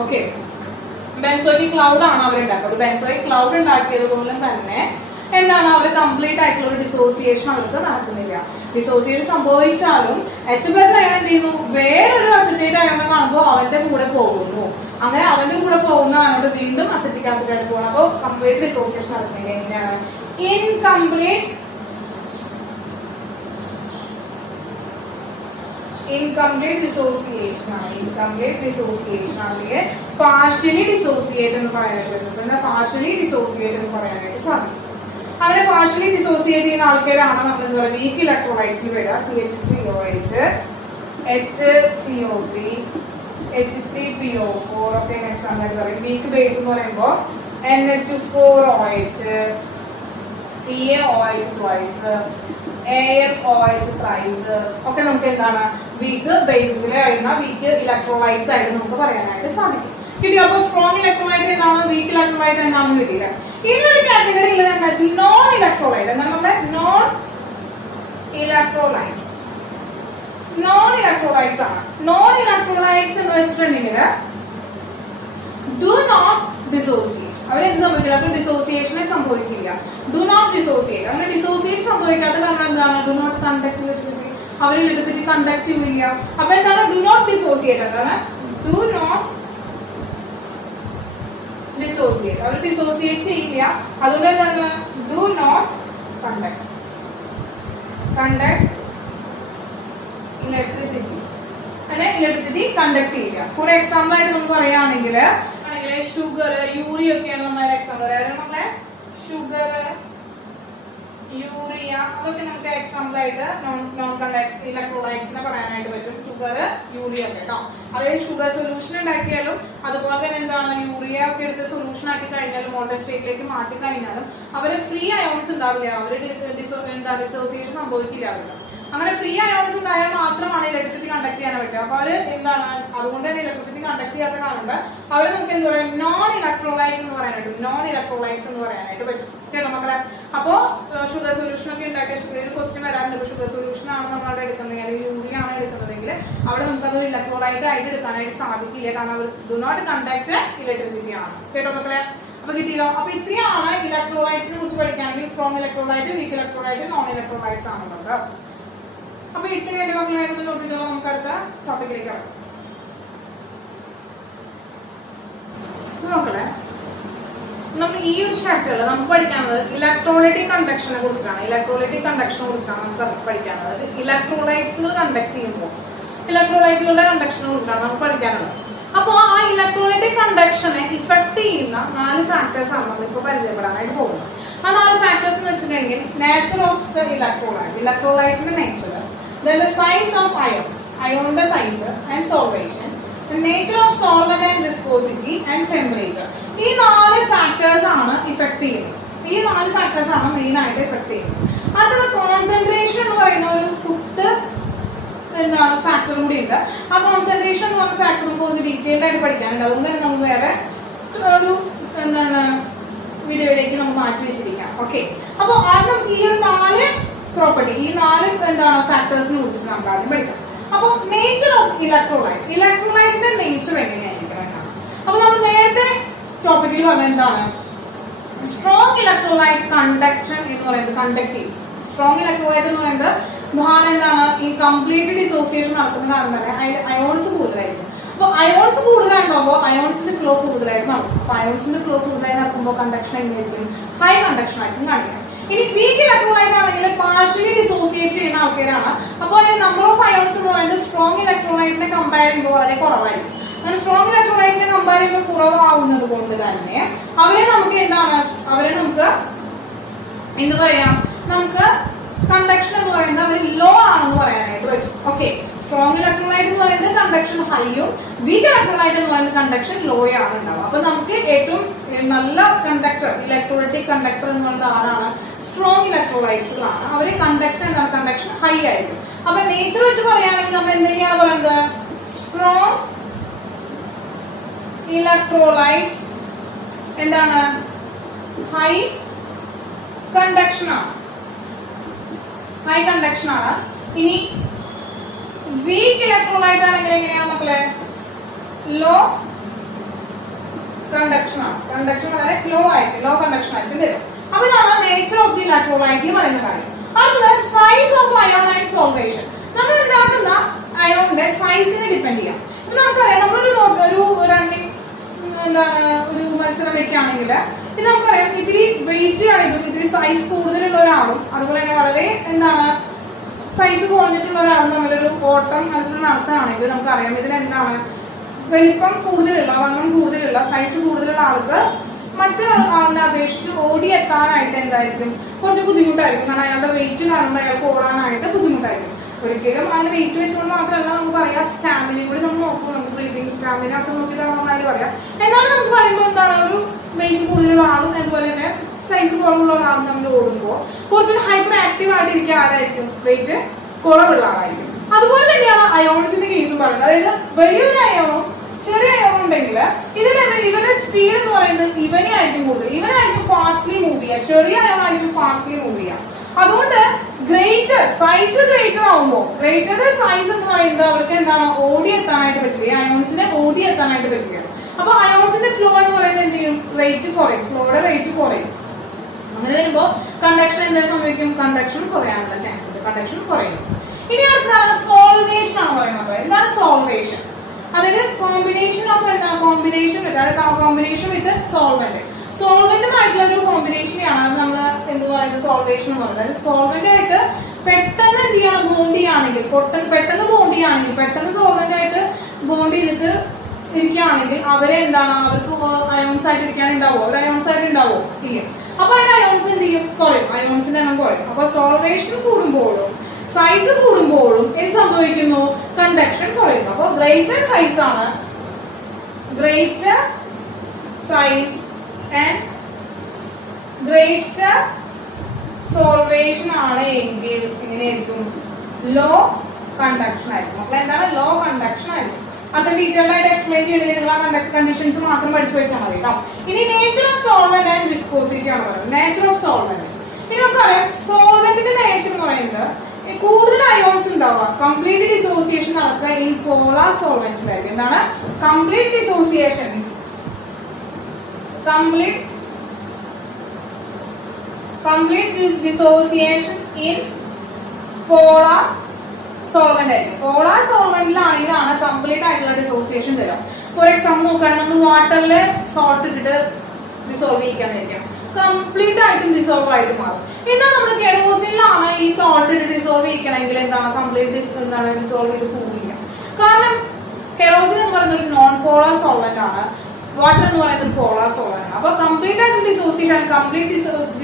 ഓക്കെ, ബെൻസോയിക് ക്ലൗഡ് ആണ് അവരുണ്ടാക്കുക. ഒരു ബെൻസോയിക് ക്ലൗഡ് ഉണ്ടാക്കിയത് കൊണ്ട് തന്നെ എന്താണ്? അവർ കംപ്ലീറ്റ് ആയിട്ടുള്ള ഒരു ഡിസോസിയേഷൻ അവർക്ക് നടക്കുന്നില്ല. ഡിസോസിയേഷൻ സംഭവിച്ചാലും H പ്ലസ് അയൺ എന്ത് ചെയ്യുന്നു? വേറൊരു അസിറ്റേറ്റ് അയോൺ കാണുമ്പോൾ അവന്റെ കൂടെ പോകുന്നു. അങ്ങനെ അവന്റെ കൂടെ പോകുന്നതാണ് വീണ്ടും അസിറ്റിക് ആസിഡ് ആയിട്ട് പോകണം. അപ്പൊ കംപ്ലീറ്റ് ഡിസോസിയേഷൻ നടക്കുന്നില്ല. എങ്ങനെയാണ്? ഇൻകംപ്ലീറ്റ് ഡിസോസിയേഷൻ ആണ്. അല്ലെങ്കിൽ പാർഷ്യലി ഡിസോസിയേറ്റ് എന്ന് പറയാനായിട്ട് പറ്റും. പാർഷ്യലി ഡിസോസിയേറ്റ് എന്ന് പറയാനായിട്ട് സാധിക്കും. അങ്ങനെ പാർഷ്യലി ഡിസോസിയേറ്റ് ചെയ്യുന്ന ആൾക്കാരാണ് നമ്മൾ എന്താ പറയുക? വീക്ക് ഇലക്ട്രോലൈറ്റ്സിൽ വരിക. CH3OH, HCO3, H3PO4 ഒക്കെ എക്സാമ്പിൾ ആയിട്ട് പറയും. വീക്ക് ബേസ് എന്ന് പറയുമ്പോൾ NH4OH, CaOH twice, AlOH thrice ഒക്കെ നമുക്ക് എന്താണ്? വീക്ക് ബേസിസിൽ വരുന്ന വീക്ക് ഇലക്ട്രോലൈറ്റ്സ് ആയിട്ട് നമുക്ക് പറയാനായിട്ട് സാധിക്കും. കിട്ടിയോ? അപ്പൊ സ്ട്രോങ് ഇലക്ട്രോലൈറ്റ് എന്താണ്? വീക്ക് ഇലക്ട്രോലൈറ്റ് എന്താണെന്ന് കിട്ടിയില്ല. ഇന്നൊരു കാറ്റഗറി ഉള്ളത് എന്താ? Non electrolyte. എന്താണ് നമ്മുടെ നോൺ ഇലക്ട്രോലൈറ്റ്സ് ആണ്. നോൺ ഇലക്ട്രോലൈറ്റ്സ് എന്ന് വെച്ചിട്ടുണ്ടെങ്കിൽ ഡിസോസിയേറ്റ്. അവരെന്ത് സംഭവിക്കില്ല, അപ്പൊ ഡിസോസിയേഷനെ സംഭവിക്കില്ല. Do not dissociate. അങ്ങനെ ഡിസോസിയേറ്റ് സംഭവിക്കാത്ത കാരണം എന്താണ്, ഡു നോട്ട് കണ്ടക്ട് ഇലക്ട്രിസിറ്റി. അവർ ഇലക്ട്രിസിറ്റി കണ്ടക്ട് ചെയ്യില്ല. അപ്പൊ എന്താണ് ഡു നോട്ട് ഡിസോസിയേറ്റ്, എന്താണ് ഡു നോട്ട് ഡിസോസിയേറ്റ്. അവർ ഡിസോസിയേറ്റ് ചെയ്യില്ല. അതുകൊണ്ട് എന്താണ് ഡു നോട്ട് കണ്ടക്ട് ഇലക്ട്രിസിറ്റി, അല്ലെ ഇലക്ട്രിസിറ്റി കണ്ടക്ട് ചെയ്യില്ല. ഫോർ എക്സാമ്പിൾ ആയിട്ട് നമുക്ക് പറയുകയാണെങ്കിൽ ഷുഗർ, യൂറിയ ഒക്കെയാണ് നമ്മളെ എക്സാമ്പിൾ പറയാം. നമ്മളെ ഷുഗർ, യൂറിയ അതൊക്കെ നമുക്ക് എക്സാമ്പിൾ ആയിട്ട് നോൺ കണ്ടക്ട് ഇലക്ട്രോലൈറ്റ്സിനെ പറയാനായിട്ട് പറ്റും. ഷുഗർ, യൂറിയ ഒക്കെ കേട്ടോ. അതായത് ഷുഗർ സൊല്യൂഷൻ ഉണ്ടാക്കിയാലും അതുപോലെ തന്നെ എന്താണ് യൂറിയ ഒക്കെ എടുത്ത് സൊല്യൂഷൻ ആക്കി കഴിഞ്ഞാലും മോൾഡ് സ്റ്റേറ്റിലേക്ക് മാറ്റി കഴിഞ്ഞാലും അവര് ഫ്രീ അയോൺസ് ഉണ്ടാവില്ല. അവര് എന്താ ഡിസോസിയേഷൻ സംഭവിക്കില്ല. അവർക്ക് അങ്ങനെ ഫ്രീ അയോൺസ് ഉണ്ടായാൽ മാത്രമാണ് ഇലക്ട്രിസിറ്റി കണ്ടക്ട് ചെയ്യാൻ പറ്റുക. അപ്പൊ അവര് എന്താണ് അതുകൊണ്ട് തന്നെ ഇലക്ട്രിസിറ്റി കണ്ടക്ട് ചെയ്യാത്ത കാണുമ്പോൾ അവര് നമുക്ക് എന്താ പറയുക നോൺ ഇലക്ട്രോലൈറ്റ്സ് എന്ന് പറയാനായിട്ട് നോൺ ഇലക്ട്രോലൈറ്റ്സ് എന്ന് പറയാനായിട്ട് പറ്റും. കേട്ടോ മക്കളെ. അപ്പോ ഷുഗർ സൊല്യൂഷൻ ഒക്കെ ഉണ്ടാക്കിയ ഒരു ക്വസ്റ്റ്യൻ വരാറുണ്ട്. ഷുഗർ സൊല്യൂഷൻ ആണ് നമ്മളവിടെ എടുക്കുന്നത്, അല്ലെങ്കിൽ യൂറിയ ആണ് എടുക്കുന്നതെങ്കിൽ അവിടെ നമുക്കത് ഇലക്ട്രോലൈറ്റ് ആയിട്ട് എടുക്കാനായിട്ട് സാധിക്കില്ല. കാരണം അവർ ഡു നോട്ട് കണ്ടക്ട് ഇലക്ട്രിസിറ്റി ആണ്. കേട്ടോ മക്കളെ. അപ്പൊ കിട്ടിയല്ലോ. അപ്പൊ ഇത്രയാണ് ഇലക്ട്രോലൈറ്റ്സിനെ കുറിച്ച് പഠിക്കുകയാണെങ്കിൽ strong electrolyte, week electrolyte, non electrolytes ആണുള്ളത്. അപ്പൊ ഇത്ര വേണ്ടി മക്കളായിരുന്നു നോക്കിക്കോ. നമുക്ക് അടുത്ത ടോപ്പിക്കിലേക്ക് കിടക്കാം. നോക്കലേ, നമ്മൾ ഈ ഒരു ചാപ്റ്ററിൽ നമുക്ക് പഠിക്കാനുള്ളത് ഇലക്ട്രോലൈറ്റിക് കണ്ടക്ഷനെ കുറിച്ചാണ്. ഇലക്ട്രോലൈറ്റിക് കണ്ടക്ഷനെ കുറിച്ചാണ് നമുക്ക് പഠിക്കാനുള്ളത്. ഇലക്ട്രോലൈറ്റ്സുകൾ കണ്ടക്ട് ചെയ്യുമ്പോൾ ഇലക്ട്രോലൈറ്റുകളുടെ കണ്ടക്ഷനെ കുറിച്ചാണ് നമുക്ക് പഠിക്കാനുള്ളത്. അപ്പൊ ആ ഇലക്ട്രോലൈറ്റിക് കണ്ടക്ഷനെ ഇഫക്ട് ചെയ്യുന്ന 4 ഫാക്ടേഴ്സ് ആണ് നമ്മളിപ്പോ പരിചയപ്പെടാനായിട്ട് പോകുന്നത്. ആ 4 ഫാക്ടേഴ്സ് എന്ന് വെച്ചിട്ടുണ്ടെങ്കിൽ നേച്ചർ ഓഫ് ദ ഇലക്ട്രോലൈറ്റ്, ഇലക്ട്രോലൈറ്റിന്റെ nature, then the size of ions, അയോണിന്റെ size and solvation, nature of solvent and viscosity and temperature. ഈ 4 ഫാക്ടേഴ്സ് ആണ് ഇഫക്ട് ചെയ്യുന്നത്. ഈ 4 ഫാക്ടേഴ്സ് ആണ് മെയിൻ ആയിട്ട് ഇഫക്ട് ചെയ്യുന്നത്. അടുത്തത് കോൺസെൻട്രേഷൻ എന്ന് പറയുന്ന ഒരു 5th എന്താണ് ഫാക്ടർ കൂടി ഉണ്ട്. ആ കോൺസെൻട്രേഷൻ എന്ന് പറഞ്ഞ ഫാക്ടർ നമുക്ക് കുറച്ച് ഡീറ്റെയിൽഡ് ആയിട്ട് പഠിക്കാനുണ്ട്. അതുകൊണ്ട് തന്നെ നമുക്ക് വേറെ ഒരു എന്താണ് വീഡിയോയിലേക്ക് നമുക്ക് മാറ്റി വെച്ചിരിക്കാം. ഓക്കെ. അപ്പൊ ആദ്യം നമുക്ക് ഈ 4 പ്രോപ്പർട്ടി, ഈ 4 എന്താണ് ഫാക്ടേഴ്സിനെ കുറിച്ചിട്ട് നമുക്ക് ആദ്യം പഠിക്കാം. അപ്പൊ നേച്ചർ ഓഫ് ഇലക്ട്രോലൈറ്റ്, ഇലക്ട്രോലൈറ്റിന്റെ നേച്ചർ എങ്ങനെയായിരിക്കണം എന്നാണ്. അപ്പൊ നമ്മൾ നേരത്തെ ടോപ്പിക്കിൽ പറഞ്ഞ എന്താണ് സ്ട്രോങ് ഇലക്ട്രോലൈറ്റ് കണ്ടക്ഷൻ എന്ന് പറയുന്നത്, കണ്ടക്ട് ചെയ്യും. സ്ട്രോങ് ഇലക്ട്രോലൈറ്റ് എന്ന് പറയുന്നത് ധാരണ എന്താണ് ഈ കംപ്ലീറ്റ് ഡിസോസിയേഷൻ നടക്കുന്ന കാരണം തന്നെ അയോൺസ് കൂടുതലായിരിക്കും. അപ്പൊ അയോൺസ് കൂടുതലായിട്ടുമ്പോൾ അയോൺസിന്റെ ഫ്ലോ കൂടുതലായിട്ട് നടക്കും. അപ്പൊ അയോൺസിന്റെ ഫ്ലോ കൂടുതലായി നടക്കുമ്പോൾ കണ്ടക്ഷൻ എങ്ങനെയായിരിക്കും, ഹൈ കണ്ടക്ഷൻ ആയിരിക്കും കാണിക്കുന്നത്. ഇനി വീക്ക് ഇലക്ട്രോലൈറ്റ് ആണെങ്കിൽ പാർഷ്യലി ഡിസോസിയേറ്റ് ചെയ്യുന്ന ആൾക്കാരാണ്. അപ്പോൾ നമ്പർ ഓഫ് അയോൺസ് എന്ന് പറയുന്നത് സ്ട്രോങ് ഇലക്ട്രോലൈറ്റിനെ കമ്പയർ ചെയ്യുമ്പോൾ വളരെ കുറവായിരിക്കും. അങ്ങനെ സ്ട്രോങ് ഇലക്ട്രോലൈറ്റിനെ കമ്പയർ ചെയ്യുമ്പോൾ കുറവാകുന്നത് കൊണ്ട് തന്നെ അവരെ നമുക്ക് എന്താണ് എന്ത് പറയാം, നമുക്ക് കണ്ടക്ഷൻ എന്ന് പറയുന്നത് അവർ ലോ ആണെന്ന് പറയാനായിട്ട് പറ്റും. ഓക്കെ. സ്ട്രോങ് ഇലക്ട്രോലൈറ്റ് എന്ന് പറയുന്നത് കണ്ടക്ഷൻ ഹൈയും വീക്ക് ഇലക്ട്രോലൈറ്റ് എന്ന് പറയുന്നത് കണ്ടക്ഷൻ ലോയാണ് ഉണ്ടാവും. അപ്പൊ നമുക്ക് ഏറ്റവും നല്ല കണ്ടക്ടർ, ഇലക്ട്രോലൈറ്റിക് കണ്ടക്ടർ എന്ന് പറയുന്നത് ആരാണ്, സ്ട്രോങ് ഇലക്ട്രോലൈറ്റ്സുകളാണ്. അവര് കണ്ടക്ടർ എന്താണ് കണ്ടക്ഷൻ ഹൈ ആയിരിക്കും. അപ്പൊ നേച്ചർ വെച്ച് പറയുകയാണെങ്കിൽ നമ്മൾ എന്തൊക്കെയാണ് പറയുന്നത്, സ്ട്രോങ് ഇലക്ട്രോലൈറ്റ് എന്താണ് ഹൈ കണ്ടക്ഷൻ ആണ്, ഹൈ കണ്ടക്ഷൻ ആണ്. ഇനി വീക്ക് ഇലക്ട്രോലൈറ്റ് ആണെങ്കിൽ എങ്ങനെയാണ് മക്കളെ, ലോ കണ്ടക്ഷൻ ആണ്. കണ്ടക്ഷൻ വളരെ ലോ ആയിരിക്കും, ലോ കണ്ടക്ഷൻ ആയിരിക്കും വരും. അപ്പൊ ഇതാണ് നേച്ചർ ഓഫ് ദി ഇലക്ട്രോലൈറ്റിൽ പറയുന്ന കാര്യം. അടുത്തത് size of ion and solvation. നമ്മൾ ഉണ്ടാക്കുന്ന അയോണിന്റെ സൈസിനെ ഡിപ്പെൻഡ് ചെയ്യാം. ഇപ്പൊ നമുക്കറിയാം നമ്മളൊരു റണ്ണിങ് എന്താണ് ഒരു മത്സരം വെക്കുകയാണെങ്കിൽ ഇത് നമുക്കറിയാം ഇത്തിരി വെയിറ്റ് ആയിട്ടും ഇത്തിരി സൈസ് കൂടുതലുള്ള ഒരാളും അതുപോലെ തന്നെ വളരെ എന്താണ് സൈസ് കുറഞ്ഞിട്ടുള്ള ഒരാളും തമ്മിലൊരു ഓട്ടം മത്സരം നടത്തുകയാണെങ്കിൽ നമുക്കറിയാം ഇതിലെന്താണ് വലിപ്പം കൂടുതലുള്ള, വണ്ണം കൂടുതലുള്ള, സൈസ് കൂടുതലുള്ള ആൾക്ക് മറ്റു ആളിനെ അപേക്ഷിച്ച് ഓടിയെത്താനായിട്ട് എന്തായിരിക്കും കുറച്ച് ബുദ്ധിമുട്ടായിരിക്കും. കാരണം അയാളുടെ വെയിറ്റ് കാണുമ്പോൾ അയാൾക്ക് ഓടാനായിട്ട് ബുദ്ധിമുട്ടായിരിക്കും. ഒരിക്കലും അതിന് വെയിറ്റ് വെച്ചുകൊണ്ട് മാത്രമല്ല നമുക്ക് പറയാം, സ്റ്റാമിനയും കൂടി നമ്മൾ നോക്കും. നമുക്ക് ബ്രീതിങ് സ്റ്റാമിന ഒക്കെ നോക്കിയിട്ടാണ് നമ്മൾ അതിന് പറയാം. എന്നാലും നമുക്ക് പറയുമ്പോൾ എന്താണ് ഒരു വെയിറ്റ് കൂടുതലുള്ള ആളും അതുപോലെ തന്നെ സൈസ് കുറവുള്ള ഒരാളും നമ്മൾ ഓടുമ്പോൾ കുറച്ചുകൂടി ഹൈപ്പർ ആക്റ്റീവ് ആയിട്ടിരിക്കുക ആരായിരിക്കും, വെയിറ്റ് കുറവുള്ള ആളായിരിക്കും. അതുപോലെ തന്നെയാണ് അയോൺസിന്റെ കേസും പറയുന്നത്. അതായത് വലിയൊരു അയോണും ചെറിയ അയോൺ ഉണ്ടെങ്കിൽ ഇവരുടെ സ്പീഡ് എന്ന് പറയുന്നത് ഇവനെ ആയിരിക്കും കൂടുതൽ, ഇവനായിരിക്കും ഫാസ്റ്റ്ലി മൂവ് ചെയ്യുക, ചെറിയ അയോൺ ആയിരിക്കും ഫാസ്റ്റ്ലി മൂവ് ചെയ്യുക. അതുകൊണ്ട് ഗ്രേറ്റർ സൈസ് ഗ്രേറ്റർ ആവുമ്പോൾ ഗ്രേറ്റർ സൈസ് എന്ന് പറയുന്നത് അവർക്ക് എന്താണ് ഓടിയെത്താനായിട്ട് പറ്റില്ല, ഈ അയോൺസിനെ ഓടിയെത്താനായിട്ട് പറ്റില്ല. അപ്പൊ അയോൺസിന്റെ ഫ്ലോ എന്ന് പറയുന്നത് എന്ത് ചെയ്യും? റേറ്റ് കുറയും, ഫ്ലോയുടെ റേറ്റ് കുറയും. അങ്ങനെ വരുമ്പോ കണ്ടക്ഷൻ എന്തായാലും സംഭവിക്കും? കണ്ടക്ഷൻ കുറയാനുള്ള ചാൻസ് ഉണ്ട്, കണ്ടക്ഷൻ കുറയും. ഇനി അടുത്താണ് സോൾവേഷൻ ആണ് പറയുന്നത്. എന്താണ് സോൾവേഷൻ? അതായത് കോമ്പിനേഷൻ ഓഫ് എന്താണ്? Combination with solvent. സോൾവെന്റുമായിട്ടുള്ള ഒരു കോമ്പിനേഷനെയാണ് നമ്മൾ എന്ത് പറയുന്നത്? സോൾവേഷൻ എന്ന് പറയുന്നത്. അതായത് സോൾവെന്റ് ആയിട്ട് പെട്ടെന്ന് എന്ത് ചെയ്യണം? ബോണ്ട് ചെയ്യുകയാണെങ്കിൽ, പെട്ടെന്ന് ബോണ്ട് ചെയ്യുകയാണെങ്കിൽ, പെട്ടെന്ന് സോൾവെന്റ് ആയിട്ട് ബോണ്ട് ചെയ്തിട്ട് ഇരിക്കുകയാണെങ്കിൽ അവരെ എന്താണ്? അവർക്ക് അയോൺസ് ആയിട്ട് ഇരിക്കാൻ ഉണ്ടാവോ? ഒരു അയോൺസ് ആയിട്ട് ഉണ്ടാവോ? ഇല്ല. അപ്പൊ അതിന്റെ അയോൺസ് എന്ത് ചെയ്യും? കുറയും, അയോൺസിന്റെ എണ്ണം കുറയും. അപ്പൊ സോൾവേഷൻ കൂടുമ്പോഴും സൈസ് കൂടുമ്പോഴും എന്ത് സംഭവിക്കുന്നു? കണ്ടക്ഷൻ കുറയുന്നു. അപ്പൊ ഗ്രേറ്റർ സൈസ് ആണ്, greater size and greater solvation ആണ് എങ്കിൽ എങ്ങനെയായിരിക്കും? ലോ കണ്ടക്ഷൻ ആയിരിക്കും. അപ്പൊ എന്താണ്? ലോ കണ്ടക്ഷൻ ആയിരിക്കും. അത് ഡീറ്റെയിൽഡ് ആയിട്ട് എക്സ്പ്ലെയിൻ ചെയ്യണമെങ്കിൽ നിങ്ങൾ ആ കണ്ടീഷൻസ് മാത്രം പഠിച്ചു വെച്ചാൽ മതി കേട്ടോ. ഇനി nature of solvent and viscosity ആണ് പറയുന്നത്. Nature of solvent. ഇനി നമുക്കറിയാം സോൾവെന്റിന്റെ നേച്ചർ എന്ന് പറയുന്നത് കൂടുതൽ അയോൺസ് ഉണ്ടാവുക, കംപ്ലീറ്റ് ഡിസോസിയേഷൻ നടക്കുക ഇൻ പോളാർ സോൾവെന്റ്സിലായിരിക്കും. എന്താണ്? Complete dissociation, complete dissociation in polar solvent ആയിരിക്കും. പോളാർ സോൾവെന്റിലാണെങ്കിലാണ് കംപ്ലീറ്റ് ആയിട്ടുള്ള ഡിസോസിയേഷൻ തരാം. ഫോർ എക്സാമ്പിൾ നോക്കുകയാണെങ്കിൽ നമ്മൾ വാട്ടറിൽ സോൾട്ട് ഇട്ടിട്ട് ഡിസോൾവ് ചെയ്യിക്കാന്നിരിക്കാം, കംപ്ലീറ്റ് ആയിട്ടും ഡിസോൾവ് ആയിട്ട് മാറും. എന്നാൽ നമ്മൾ കെറോസിനിലാണ് ഈ സോൾട്ട് ഇട്ട് ഡിസോൾവ് ചെയ്യിക്കണമെങ്കിൽ എന്താണ്? കംപ്ലീറ്റ് ഡിസോൾവ് ചെയ്ത് പോവില്ല. കാരണം കെറോസിൻ എന്ന് പറയുന്നത് ഒരു നോൺ പോളാർ സോൾവെന്റ് ആണ്, വാട്ടർ എന്ന് പറയുന്നത് പോളാർ സോൾവെന്റ് ആണ്. അപ്പൊ കംപ്ലീറ്റ് ആയിട്ട്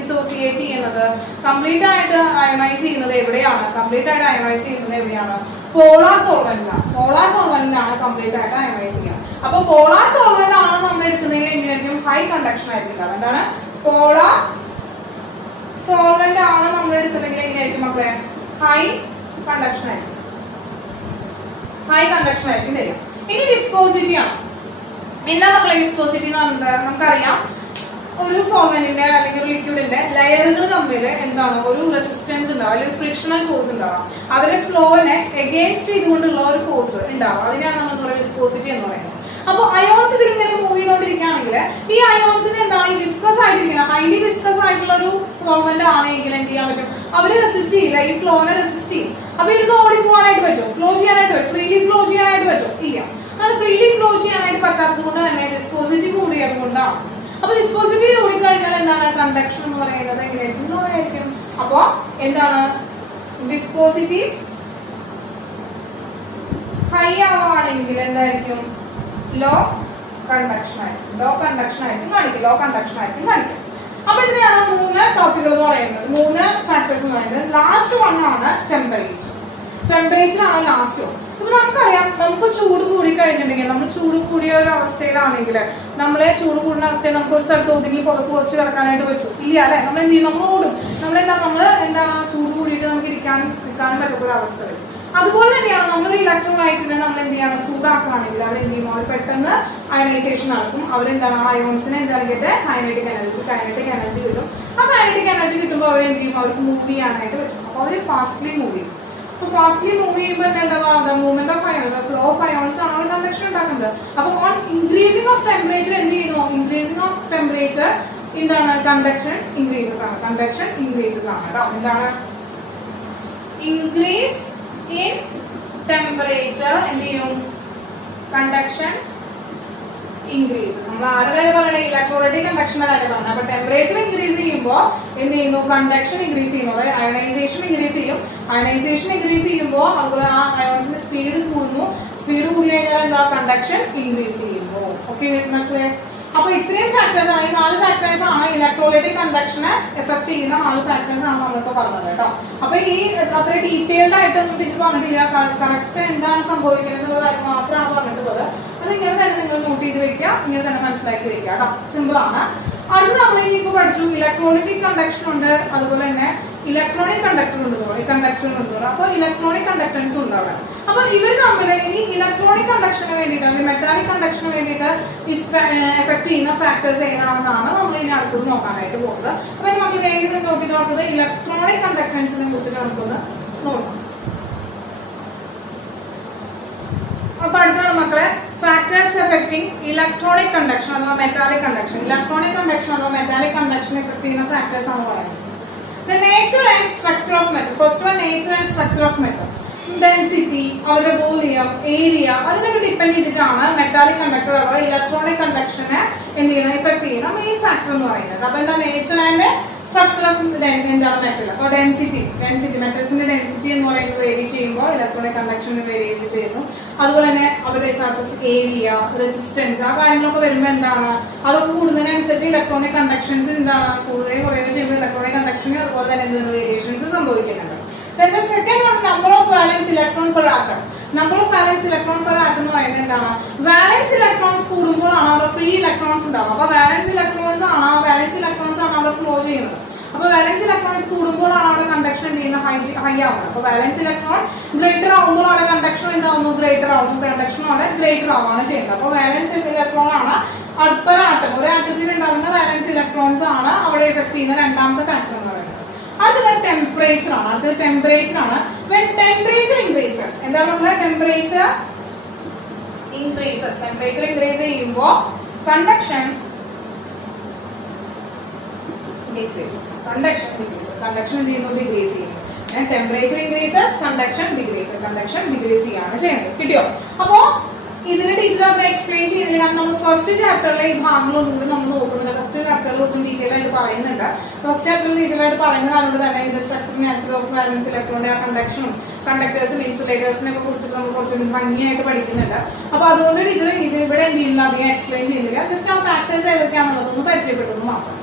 ഡിസോസിയേറ്റ് ചെയ്യുന്നത്, കംപ്ലീറ്റ് ആയിട്ട് അയണൈസ് ചെയ്യുന്നത് എവിടെയാണ്? കംപ്ലീറ്റ് ആയിട്ട് അയണൈസ് ചെയ്യുന്നത് എവിടെയാണ്? പോളാർ സോൾവെന്റിലാണ്. പോളാർ സോൾവെന്റിലാണ് കംപ്ലീറ്റ് ആയിട്ട് അയണൈസ് ചെയ്യുക. അപ്പൊ പോളാർ സോൾവെന്റ് ആണ് നമ്മൾ എടുക്കുന്നതിൽ എങ്ങനെയായിരിക്കും? ഹൈ കണ്ടക്ഷൻ ആയിരിക്കും. എന്താണ്? പോളാർ സോൾവെന്റ് ആണ് നമ്മൾ എടുക്കുന്നതെങ്കിൽ എങ്ങനെയായിരിക്കും മക്കളെ? ഹൈ കണ്ടക്ഷൻ ആയിരിക്കും. ഹൈ കണ്ടക്ഷൻ ആയിരിക്കും തരിക. ഇനി വിസ്കോസിറ്റി ആണ്. എന്താ മക്കളെ വിസ്കോസിറ്റി എന്ന് പറയുന്നത്? നമുക്കറിയാം ഒരു സോൾവെന്റിന്റെ അല്ലെങ്കിൽ ഒരു ലിക്വിഡിന്റെ ലെയറുകൾ തമ്മിൽ എന്താണ്? ഒരു റെസിസ്റ്റൻസ് ഉണ്ടാവും, അല്ലെങ്കിൽ ഫ്രിക്ഷണൽ ഫോഴ്സ് ഉണ്ടാവാം. അവരുടെ ഫ്ലോനെ എഗെയിൻസ്റ്റ് ചെയ്തുകൊണ്ടുള്ള ഒരു ഫോഴ്സ് ഉണ്ടാവും. അതിനാണ് നമ്മൾ പറയുന്നത് വിസ്കോസിറ്റി എന്ന് പറയുന്നത്. അപ്പൊ അയോൺസ് ഇതിൽ ഇങ്ങനെ മൂവ് ചെയ്തുകൊണ്ടിരിക്കുകയാണെങ്കിൽ ഈ അയോൺസിന് എന്താണ്? വിസ്കസ് ആയിട്ടിരിക്കണം, ഹൈലി വിസ്കസ് ആയിട്ടുള്ള ഒരു സോൾവെന്റ് ആണെങ്കിൽ എന്ത് ചെയ്യാൻ പറ്റും? അവര് റെസിസ്റ്റ് ചെയ്യില്ല, ഈ ഫ്ലോനെ റെസിസ്റ്റ് ചെയ്യും. അപ്പൊ ഇത് ഓടി പോകാനായിട്ട് പറ്റും, ഫ്ലോ ചെയ്യാനായിട്ട് പറ്റും, ഫ്രീലി ഫ്ലോ ചെയ്യാനായിട്ട് പറ്റും? ഇല്ല. അത് ഫ്രീലി ഫ്ലോ ചെയ്യാനായിട്ട് പറ്റാത്തത് കൊണ്ട് തന്നെ വിസ്കോസിറ്റി കൂടിയത് കൊണ്ടാണ്. അപ്പൊ വിസ്കോസിറ്റി കൂടിക്കഴിഞ്ഞാൽ എന്താണ്? കണ്ടക്ഷൻ എന്ന് പറയുന്നത് എങ്ങനെയായിരിക്കും? ലോ ആയിരിക്കും. അപ്പൊ എന്താണ്? വിസ്കോസിറ്റി ഹൈ ആവുകയാണെങ്കിൽ എന്തായിരിക്കും? ലോ കണ്ടക്ഷൻ ആയിരിക്കും. ലോ കണ്ടക്ഷൻ ആയിരിക്കും കാണിക്കും, ലോ കണ്ടക്ഷൻ ആയിരിക്കും കാണിക്കും. അപ്പൊ ഇതിനെയാണ് 3 ടോപ്പിക്കുകൾ എന്ന് പറയുന്നത്, 3 ഫാക്ടേഴ്സ് എന്ന് പറയുന്നത്. ലാസ്റ്റ് വൺ ആണ് ടെമ്പറേച്ചർ. ടെമ്പറേച്ചർ ആണ് ലാസ്റ്റ് വൺ. ഇപ്പൊ നമുക്കറിയാം, നമുക്ക് ചൂട് കൂടി കഴിഞ്ഞിട്ടുണ്ടെങ്കിൽ, നമ്മൾ ചൂട് കൂടിയ ഒരു അവസ്ഥയിലാണെങ്കിൽ, നമ്മളെ ചൂട് കൂടുന്ന അവസ്ഥയിൽ നമുക്ക് ഒരു സ്ഥലത്ത് ഒതുങ്ങി പുറത്ത് കുറച്ച് കിടക്കാനായിട്ട് പറ്റും? ഇല്ല അല്ലെ? നമ്മൾ എന്ത് ചെയ്യും? നമ്മൾ ഓടും. നമ്മളെന്താ ചൂട് കൂടിയിട്ട് നമുക്ക് നിൽക്കാനും പറ്റാത്ത ഒരു അവസ്ഥ വരും. അതുപോലെ തന്നെയാണ് നമ്മളൊരു ഇലക്ട്രോലൈറ്റിനെ നമ്മൾ എന്ത് ചെയ്യണം? ചൂടാക്കുകയാണെങ്കിൽ അവരെന്ത് ചെയ്യും? അവർ പെട്ടെന്ന് അയണൈസേഷൻ നടക്കും. അവരെന്താണ്? അയോൺസിനെ എന്താക്കിയിട്ട് കൈനറ്റിക് എനർജി കിട്ടും. ആ കൈനറ്റിക് എനർജി കിട്ടുമ്പോൾ അവരെന്ത് ചെയ്യും? അവർക്ക് മൂവ് ചെയ്യാനായിട്ട് പറ്റും. അപ്പൊ അവര് ഫാസ്റ്റ്ലി മൂവ് ചെയ്യും. അപ്പൊ ഫാസ്റ്റ്ലി മൂവ് ചെയ്യുമ്പോൾ എന്താ movement of ions, flow of ions ആണ് കണ്ടക്ഷൻ ഉണ്ടാക്കുന്നത്. അപ്പൊ ഓൺ ഇൻക്രീസിംഗ് ഓഫ് ടെമ്പറേച്ചർ എന്ത് ചെയ്യുന്നു? ഇൻക്രീസിംഗ് ഓഫ് ടെമ്പറേച്ചർ എന്താണ്? കണ്ടക്ഷൻ ഇൻക്രീസസ് ആണ്. കണ്ടക്ഷൻ ഇൻക്രീസസ് ആണ് കേട്ടോ. എന്താണ്? ഇൻക്രീസ് ഇൻ ടെമ്പറേച്ചർ എന്ത് ചെയ്യും? Conduction increase. നമ്മൾ ആരുടെ പറയുന്നത്? ഇലക്ട്രോലൈറ്റിക് കണ്ടക്ഷന്റെ കാര്യം പറഞ്ഞു. അപ്പൊ ടെമ്പറേച്ചർ ഇൻക്രീസ് ചെയ്യുമ്പോൾ എന്ത് ചെയ്യുന്നു? കണ്ടക്ഷൻ ഇൻക്രീസ് ചെയ്യുന്നു. അതായത് അയണൈസേഷൻ ഇൻക്രീസ് ചെയ്യും. അയണൈസേഷൻ ഇൻക്രീസ് ചെയ്യുമ്പോൾ അതുപോലെ ആ അയോൺസിന്റെ സ്പീഡ് കൂടുന്നു. സ്പീഡ് കൂടി കഴിഞ്ഞാൽ എന്താ? കണ്ടക്ഷൻ ഇൻക്രീസ് ചെയ്യുന്നു. ഓക്കെ മക്കളെ? അപ്പൊ ഇത്രയും ഫാക്ടേഴ്സ് ആണ്, ഈ 4 ഫാക്ടേഴ്സ് ആണ് ഇലക്ട്രോലൈറ്റിക് കണ്ടക്ഷനെ എഫക്ട് ചെയ്യുന്ന 4 ഫാക്ടേഴ്സ് ആണ് നമ്മളിപ്പോ പറഞ്ഞത് കേട്ടോ. അപ്പൊ ഈ അത്ര ഡീറ്റെയിൽഡ് ആയിട്ടൊന്നും തിരിച്ച് പറഞ്ഞിട്ടില്ല. കറക്റ്റ് എന്താണ് സംഭവിക്കുന്നത് കാര്യം മാത്രമാണ് പറഞ്ഞിട്ടുള്ളത്. അത് ഇങ്ങനെ തന്നെ നിങ്ങൾ നോട്ട് ചെയ്ത് വെക്കുക, ഇങ്ങനെ തന്നെ മനസ്സിലാക്കി വെക്കുക കേട്ടോ. സിമ്പിൾ ആണ്. അത് നമ്മൾ ഇനിയിപ്പോ പഠിച്ചു. ഇലക്ട്രോലൈറ്റിക് കണ്ടക്ഷൻ ഉണ്ട്, അതുപോലെ തന്നെ ഇലക്ട്രോണിക് കണ്ടക്ടർ ഉണ്ട്, അപ്പൊ ഇലക്ട്രോണിക് കണ്ടക്ടൻസ് ഉണ്ട് അവിടെ. അപ്പൊ ഇവർ തമ്മിൽ ഇനി ഇലക്ട്രോണിക് കണ്ടക്ഷന് വേണ്ടിയിട്ട് അല്ലെങ്കിൽ മെറ്റാലിക് കണ്ടക്ഷന് വേണ്ടിയിട്ട് എഫക്ട് ചെയ്യുന്ന ഫാക്ടേഴ്സ് ഏതാണെന്നാണ് നമ്മൾ ഇനി അടുത്തത് നോക്കാനായിട്ട് പോകുന്നത്. അപ്പൊ നമുക്ക് വേഗത്തിൽ നോക്കി നോക്കുന്നത് ഇലക്ട്രോണിക് കണ്ടക്ടൻസിനെ കുറിച്ചിട്ട് നമുക്കൊന്ന് നോക്കാം. അപ്പൊ അടുത്താണ് മക്കളെ factor factors affecting electronic conduction അഥവാ മെറ്റാലിക് കണ്ടക്ഷൻ. ഇലക്ട്രോണിക് കണ്ടക്ഷൻ അഥവാ മെറ്റാലിക് കണ്ടക്ഷൻ എഫക്ട് ചെയ്യുന്ന ഫാക്ടേഴ്സ് ആണ് പറയുന്നത്. The nature and structure of metal. First one, nature and structure of metal. Density, അവരുടെ വോളിയം, ഏരിയ, അതിനൊക്കെ ഡിപ്പെൻഡ് ചെയ്തിട്ടാണ് മെറ്റാലിക് കണ്ടക്ടർ അഥവാ electronic കണ്ടക്ഷനെ എന്ത് ചെയ്യണം ഇഫക്ട് ചെയ്യണം മെയിൻ ഫാക്ടർ എന്ന് പറയുന്നത്. അപ്പൊ എന്താ നേച്ചർ ആൻഡ് സ്ട്രക്ചർ ഓഫ് എന്താണ് മെറ്റൽ. അപ്പൊ ഡെൻസിറ്റി മെറ്റൽസിന്റെ ഡെൻസിറ്റി എന്ന് പറയുന്നത് വേരി ചെയ്യുമ്പോൾ ഇലക്ട്രോണിക് കണ്ടക്ഷൻ വേരി ചെയ്യുന്നു. അതുപോലെ തന്നെ അവരുടെ സർഫസ് ഏരിയ, റെസിസ്റ്റൻസ്, ആ കാര്യങ്ങളൊക്കെ വരുമ്പോൾ എന്താണ് അതൊക്കെ കൂടുന്നതിനനുസരിച്ച് ഇലക്ട്രോണിക് കണ്ടക്ഷൻസ് എന്താണ് കൂടുതൽ കുറയുകയും ചെയ്യുമ്പോൾ ഇലക്ട്രോണിക് കണ്ടക്ഷന് അതുപോലെ തന്നെ എന്താണ് വേരിയേഷൻസ് സംഭവിക്കുന്നുണ്ട്. Then the second one, number of valence electron per atom. Number of valence electron per atom എന്ന് പറയുന്നത് എന്താണ് വാലൻസ് ഇലക്ട്രോൺസ് കൂടുമ്പോഴാണ് അവിടെ ഫ്രീ ഇലക്ട്രോൺസ് ഉണ്ടാവും. അപ്പൊ വാലൻസ് ഇലക്ട്രോൺസ് ആണ് അവിടെ ഫ്ലോ ചെയ്യുന്നത്. അപ്പൊ വാലൻസ് ഇലക്ട്രോൺസ് കൂടുമ്പോഴാണ് അവിടെ കണ്ടക്ഷൻ ചെയ്യുന്ന ഹൈ ആവുന്നത്. അപ്പൊ വാലൻസ് ഇലക്ട്രോൺ ഗ്രേറ്റർ ആവുമ്പോൾ അവിടെ കണ്ടക്ഷൻ എന്താവുന്നു ഗ്രേറ്റർ ആവുന്നു. കണ്ടക്ഷൻ അവിടെ ഗ്രേറ്റർ ആവുകയാണ് ചെയ്യുന്നത്. അപ്പൊ വാലൻസ് ഇലക്ട്രോൺ ആണ് പെർ ആറ്റം ഒരു ആറ്റത്തിൽ ഉണ്ടാകുന്ന വാലൻസ് ഇലക്ട്രോൺസ് ആണ് അവിടെ എഫക്ട് ചെയ്യുന്ന രണ്ടാമത്തെ ഫാക്ടർ എന്ന് പറയുന്നത്. അടുത്തത് ടെമ്പറേച്ചർ ആണ്. When temperature increases, എന്താണ് നമ്മള് ടെമ്പറേച്ചർ ഇൻക്രീസ് ചെയ്യുമ്പോൾ കണ്ടക്ഷൻ ഡിക്രീസ് ചെയ്യും. ടെമ്പറേച്ചർ ഇൻക്രീസസ്, കണ്ടക്ഷൻ ഡിക്രീസ് ചെയ്യാണ് ചെയ്യുന്നത്. കിട്ടിയോ? അപ്പോ ഇതിന് ടീച്ചർ എക്സ്പ്ലെയിൻ ചെയ്യുന്നില്ല. കാരണം നമ്മൾ ഫസ്റ്റ് ചാപ്റ്ററിലെ ഈ ഭാഗങ്ങളൊന്നും കൂടി നമ്മൾ നോക്കുന്നില്ല. ഫസ്റ്റ് ചാപ്റ്ററിൽ ഒന്നും ഡീറ്റെയിൽ ആയിട്ട് പറയുന്നുണ്ട്. ഫസ്റ്റ് ചാപ്റ്ററിൽ ഡീറ്റെയിൽ ആയിട്ട് പറയുന്നത് അതുകൊണ്ട് തന്നെ ഇതിന്റെ സ്ട്രക്ചർ, നാച്ചുറൽ ഓഫ് വാലൻസ് ഇലക്ട്രോണിന്റെ ആ കണ്ടക്ഷനും കണ്ടക്ടേഴ്സും ഇൻസുലേറ്റേഴ്സിനെ ഒക്കെ കുറിച്ച് നമ്മൾ കുറച്ച് ഭംഗിയായിട്ട് പഠിക്കുന്നുണ്ട്. അപ്പൊ അതുകൊണ്ട് ടീച്ചർ ഇത് ഇവിടെ എന്ത് ചെയ്യുന്നില്ല, അധികം എക്സ്പ്ലെയിൻ ചെയ്യുന്നില്ല. ജസ്റ്റ് ആ ഫാക്ടേഴ്സ് ഏതൊക്കെയാണെന്നുള്ളതൊന്ന് പരിചയപ്പെട്ടു മാത്രം.